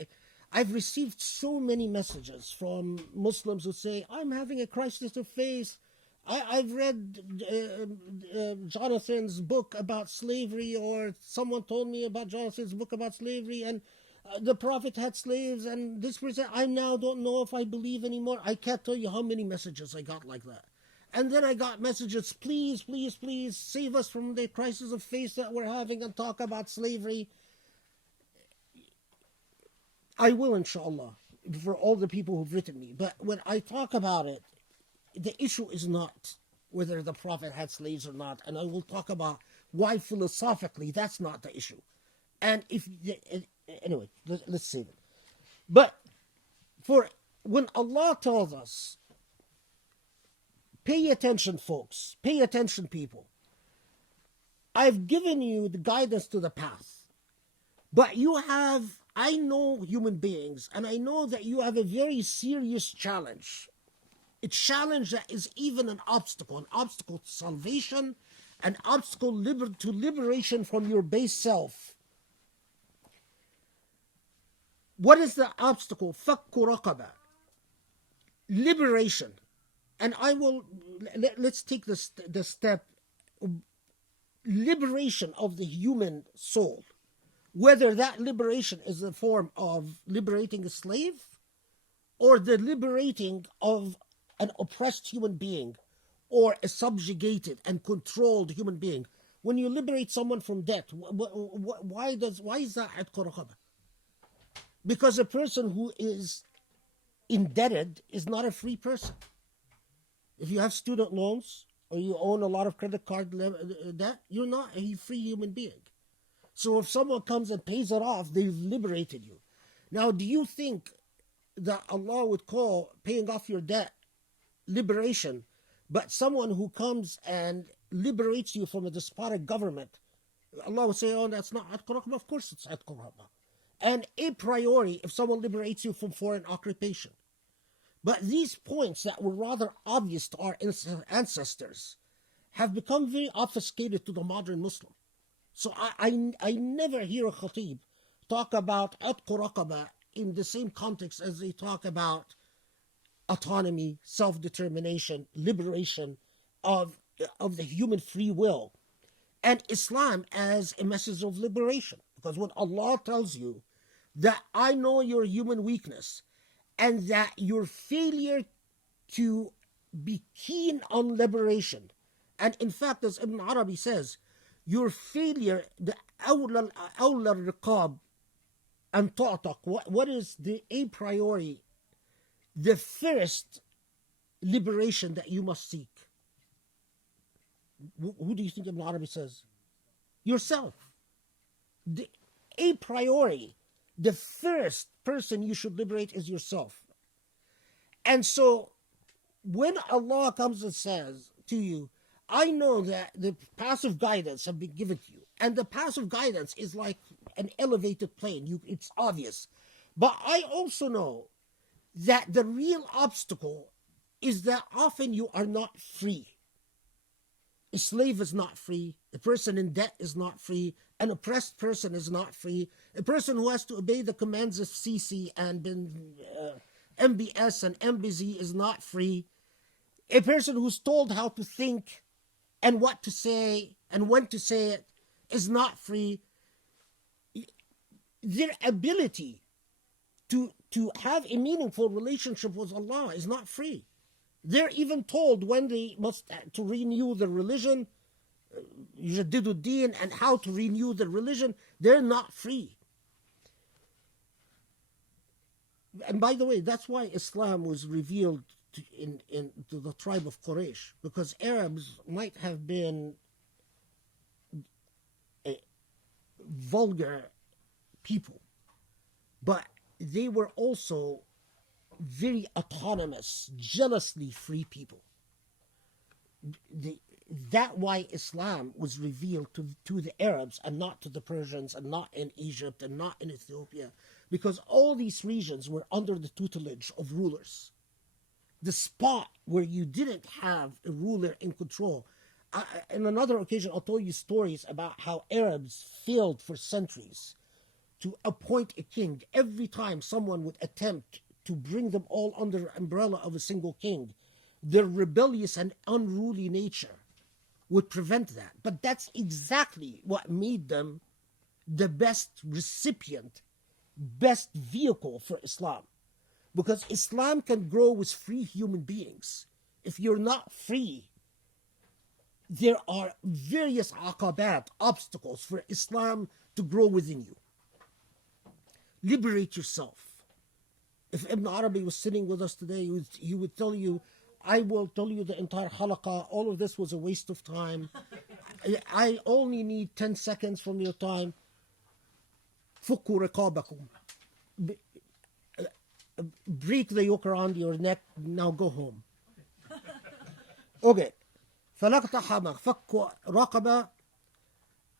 I've received so many messages from Muslims who say, I'm having a crisis of faith. I've read Jonathan's book about slavery, or someone told me about Jonathan's book about slavery, and the Prophet had slaves, and this person, I now don't know if I believe anymore. I can't tell you how many messages I got like that. And then I got messages, please, please, please, save us from the crisis of faith that we're having and talk about slavery. I will, inshallah, for all the people who've written me. But when I talk about it, the issue is not whether the Prophet had slaves or not. And I will talk about why philosophically that's not the issue. And anyway, let's save it. But for when Allah tells us, pay attention, folks, pay attention, people. I've given you the guidance to the path. But I know human beings, and I know that you have a very serious challenge. A challenge that is even an obstacle to salvation, an obstacle to liberation from your base self. What is the obstacle? Fakku raqaba. Liberation. And let's take the step, liberation of the human soul. Whether that liberation is the form of liberating a slave or the liberating of an oppressed human being or a subjugated and controlled human being. When you liberate someone from debt, why is that at raqaba? Because a person who is indebted is not a free person. If you have student loans or you own a lot of credit card debt, you're not a free human being. So if someone comes and pays it off, they've liberated you. Now, do you think that Allah would call paying off your debt liberation, but someone who comes and liberates you from a despotic government, Allah would say, oh, that's not at quraqba? Of course it's at quraqba. And a priori, if someone liberates you from foreign occupation. But these points that were rather obvious to our ancestors have become very obfuscated to the modern Muslim. So I never hear a khatib talk about atqu raqaba in the same context as they talk about autonomy, self-determination, liberation of the human free will, and Islam as a message of liberation. Because when Allah tells you that I know your human weakness and that your failure to be keen on liberation, and in fact, as Ibn Arabi says, your failure, the awla riqab and ta'taq, what is the a priori, the first liberation that you must seek? Who do you think Ibn Arabi says? Yourself. A priori, the first person you should liberate is yourself. And so when Allah comes and says to you, I know that the passive guidance have been given to you, and the passive guidance is like an elevated plane. It's obvious. But I also know that the real obstacle is that often you are not free. A slave is not free. A person in debt is not free. An oppressed person is not free. A person who has to obey the commands of Sisi and MBS and MBZ is not free. A person who's told how to think and what to say and when to say it is not free. Their ability to have a meaningful relationship with Allah is not free. They're even told when they must to renew the religion, Yujaddidu and how to renew the religion. They're not free. And by the way, that's why Islam was revealed to the tribe of Quraysh, because Arabs might have been a vulgar people, but they were also very autonomous, jealously free people. That why Islam was revealed to the Arabs and not to the Persians and not in Egypt and not in Ethiopia, because all these regions were under the tutelage of rulers. The spot where you didn't have a ruler in control. In another occasion, I'll tell you stories about how Arabs failed for centuries to appoint a king. Every time someone would attempt to bring them all under the umbrella of a single king, their rebellious and unruly nature would prevent that. But that's exactly what made them the best recipient, best vehicle for Islam. Because Islam can grow with free human beings. If you're not free, there are various aqabat, obstacles for Islam to grow within you. Liberate yourself. If Ibn Arabi was sitting with us today, he would tell you, I will tell you the entire halaqa, all of this was a waste of time. I only need 10 seconds from your time. فكوا رقابكم. Break the yoke around your neck, now go home. Okay. فلا اقتحم فك رقبة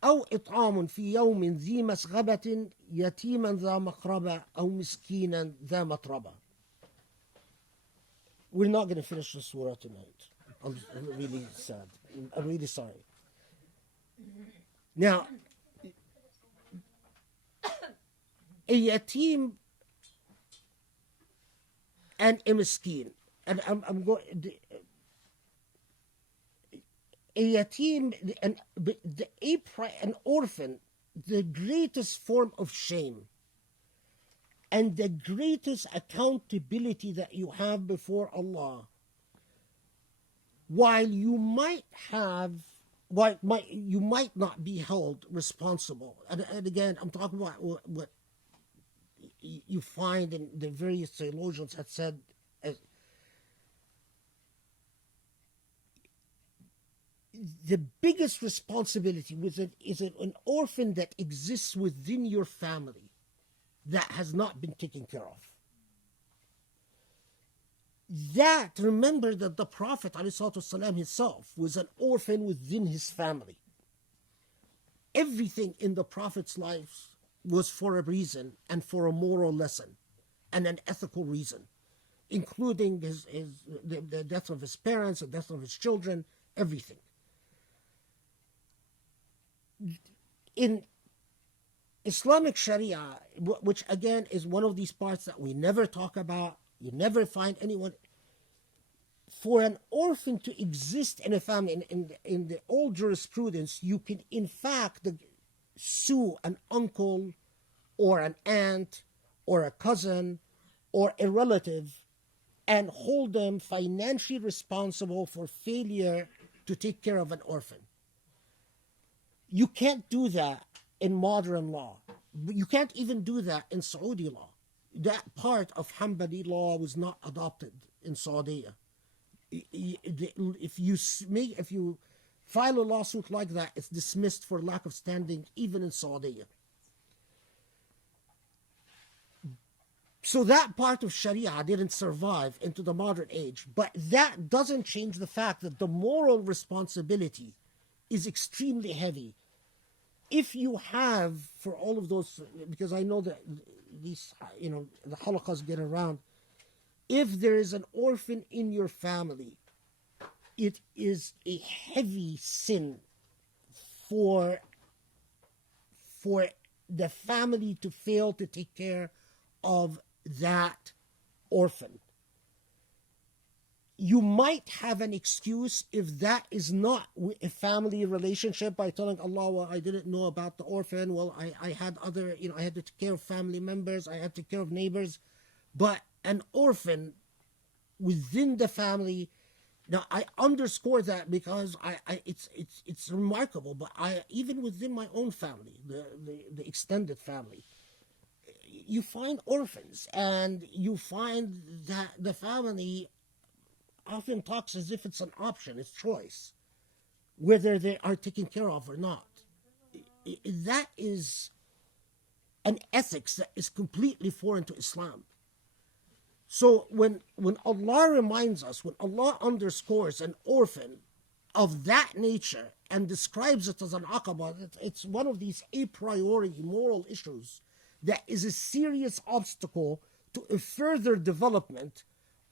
أو إطعام في يوم ذي مسغبة يتيما ذا مقربة أو مسكينا ذا متربة. We're not going to finish the surah tonight. I'm really sad. I'm really sorry. Now, a yatim and a miskin. And I'm going... A yatim, an orphan, the greatest form of shame and the greatest accountability that you have before Allah. While you might not be held responsible, and again, I'm talking about what you find in the various theologians had said. The biggest responsibility is an orphan that exists within your family that has not been taken care of. That, remember that the Prophet ﷺ himself was an orphan within his family. Everything in the Prophet's life was for a reason and for a moral lesson and an ethical reason, including the death of his parents, the death of his children, everything. In Islamic Sharia, which again is one of these parts that we never talk about, you never find anyone, for an orphan to exist in a family, in the old jurisprudence, you can in fact sue an uncle or an aunt or a cousin or a relative and hold them financially responsible for failure to take care of an orphan. You can't do that in modern law. You can't even do that in Saudi law. That part of Hanbali law was not adopted in Saudi. If you file a lawsuit like that, it's dismissed for lack of standing, even in Saudi. So that part of Sharia didn't survive into the modern age, but that doesn't change the fact that the moral responsibility is extremely heavy. If you have, for all of those, because I know that these, the halaqas get around, if there is an orphan in your family, it is a heavy sin for the family to fail to take care of that orphan. You might have an excuse if that is not a family relationship by telling Allah, well, I didn't know about the orphan. Well, I had other, I had to take care of family members. I had to take care of neighbors. But an orphan within the family, now I underscore that because it's remarkable. But even within my own family, the extended family, you find orphans, and you find that the family often talks as if it's an option, it's choice, whether they are taken care of or not. That is an ethics that is completely foreign to Islam. So when Allah reminds us, when Allah underscores an orphan of that nature and describes it as an aqaba, it's one of these a priori moral issues that is a serious obstacle to a further development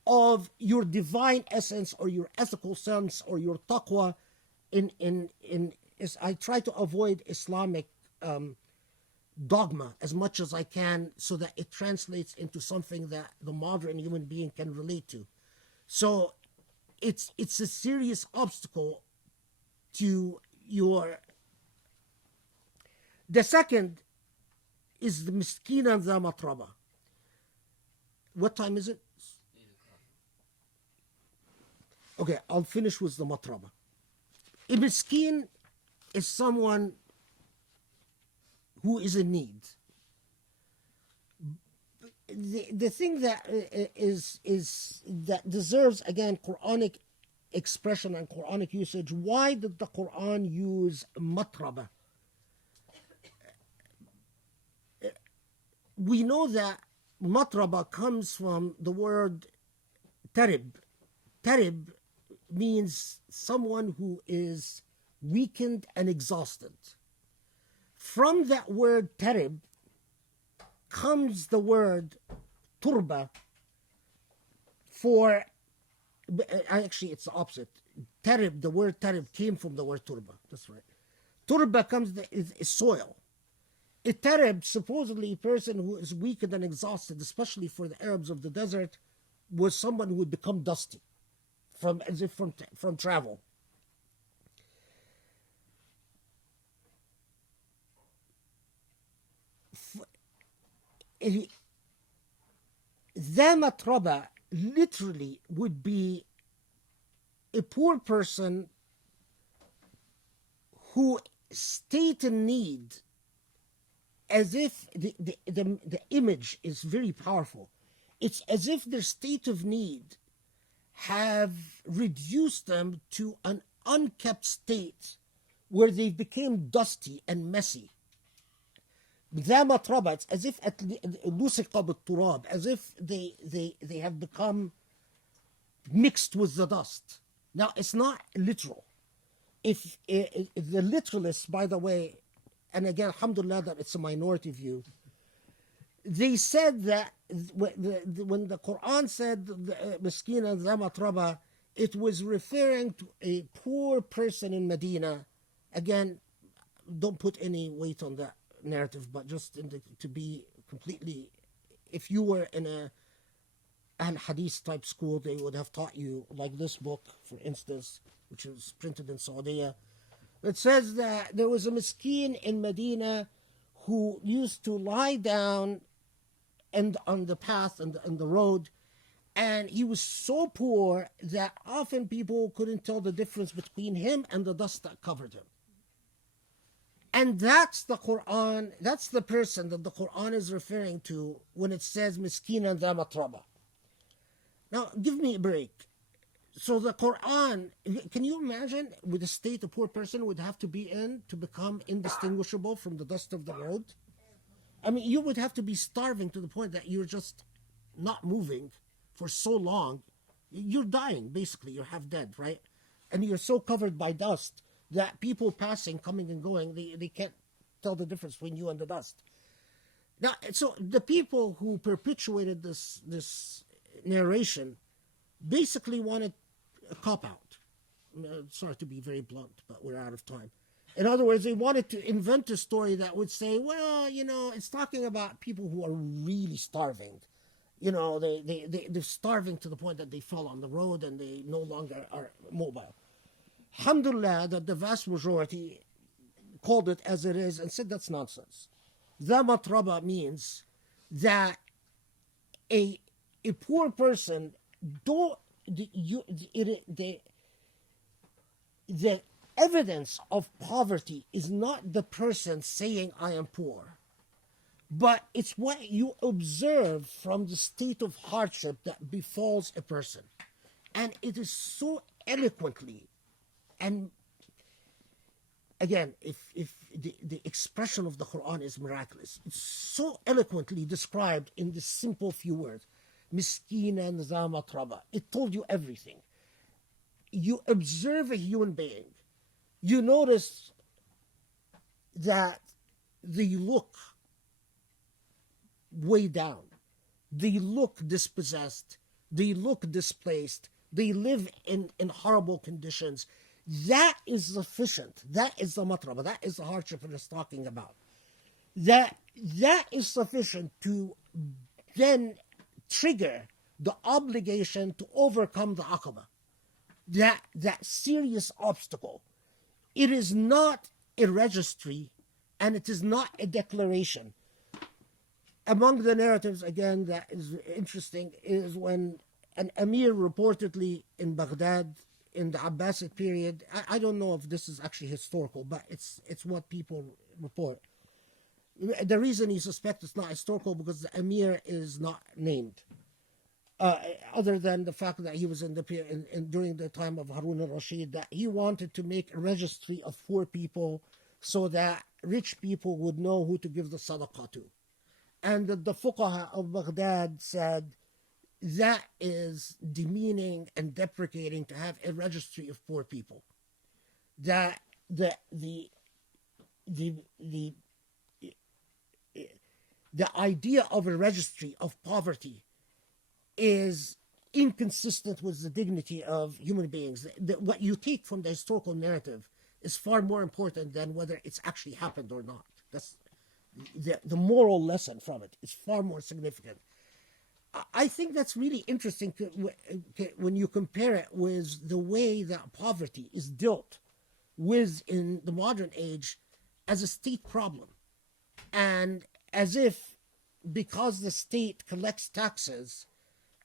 of your divine essence or your ethical sense or your taqwa. I try to avoid Islamic dogma as much as I can so that it translates into something that the modern human being can relate to. So it's a serious obstacle to your... The second is the miskina dha matraba. What time is it? Okay, I'll finish with the matraba. A miskin is someone who is in need. the thing that is that deserves again Quranic expression and Quranic usage. Why did the Quran use matraba? We know that matraba comes from the word tarib. Tarib means someone who is weakened and exhausted. From that word tarib comes the word turba for, actually it's the opposite. Tarib, the word tarib came from the word turba. That's right. Turba is soil. A tarib, supposedly a person who is weakened and exhausted, especially for the Arabs of the desert, was someone who would become dusty from travel. Zamatraba literally would be a poor person who stayed in need, as if the image is very powerful. It's as if their state of need have reduced them to an unkept state where they became dusty and messy. It's as if as if they have become mixed with the dust. Now it's not literal. If the literalists, by the way, and again, alhamdulillah that it's a minority view, they said that when the Quran said miskina zamatraba, it was referring to a poor person in Medina. Again, don't put any weight on that narrative, but just to be completely, if you were in a al-hadith type school, they would have taught you, like this book, for instance, which is printed in Saudi. It says that there was a miskin in Medina who used to lie down and on the path and the road, and he was so poor that often people couldn't tell the difference between him and the dust that covered him. And that's the Quran, that's the person that the Quran is referring to when it says miskinan dha matraba. Now, give me a break. So the Quran, can you imagine with the state a poor person would have to be in to become indistinguishable from the dust of the road? I mean, you would have to be starving to the point that you're just not moving for so long. You're dying, basically. You're half dead, right? And you're so covered by dust that people passing, coming and going, they can't tell the difference between you and the dust. Now, so the people who perpetuated this narration basically wanted a cop-out. Sorry to be very blunt, but we're out of time. In other words, they wanted to invent a story that would say, well, it's talking about people who are really starving. They're starving to the point that they fall on the road and they no longer are mobile. Alhamdulillah that the vast majority called it as it is and said that's nonsense. The matraba means that a poor person, the evidence of poverty is not the person saying I am poor, but it's what you observe from the state of hardship that befalls a person. And it is so eloquently, and again, if the expression of the Quran is miraculous, it's so eloquently described in this simple few words, miskinan za matraba. It told you everything. You observe a human being, you notice that they look way down, they look dispossessed, they look displaced, they live in horrible conditions. That is sufficient. That is the matraba. That is the hardship it is talking about. That is sufficient to then trigger the obligation to overcome the aqaba. That serious obstacle. It is not a registry and it is not a declaration. Among the narratives, again, that is interesting is when an emir reportedly in Baghdad in the Abbasid period, I don't know if this is actually historical, but it's what people report. The reason you suspect it's not historical because the emir is not named. Other than the fact that he was during the time of Harun al-Rashid, that he wanted to make a registry of poor people so that rich people would know who to give the sadaqah to. And the fuqaha of Baghdad said that is demeaning and deprecating to have a registry of poor people. That the idea of a registry of poverty is inconsistent with the dignity of human beings. What you take from the historical narrative is far more important than whether it's actually happened or not. That's the moral lesson from it is far more significant. I think that's really interesting when you compare it with the way that poverty is dealt with in the modern age as a state problem. And as if because the state collects taxes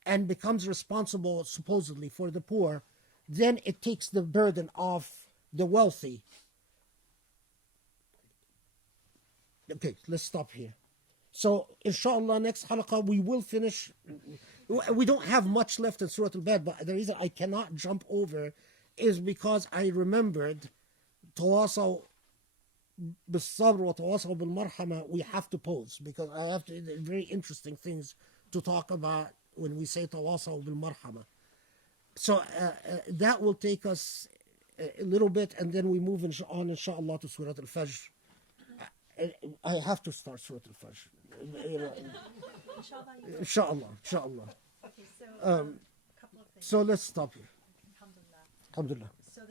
and becomes responsible supposedly for the poor, then it takes the burden off the wealthy. Okay, let's stop here. So, inshallah, next halaqah we will finish. We don't have much left in Surah Al-Balad, but the reason I cannot jump over is because I remembered tawasaw بالصبر وتواصوا بالمرحمة. We have to pause because I have very interesting things to talk about when we say tawasaw بالمرحمة. So that will take us a little bit, and then we move on, inshallah, to Surah Al-Fajr. I have to start Surah Al-Fajr. Inshallah. Okay, so a couple of things. So let's stop here. Alhamdulillah. Alhamdulillah.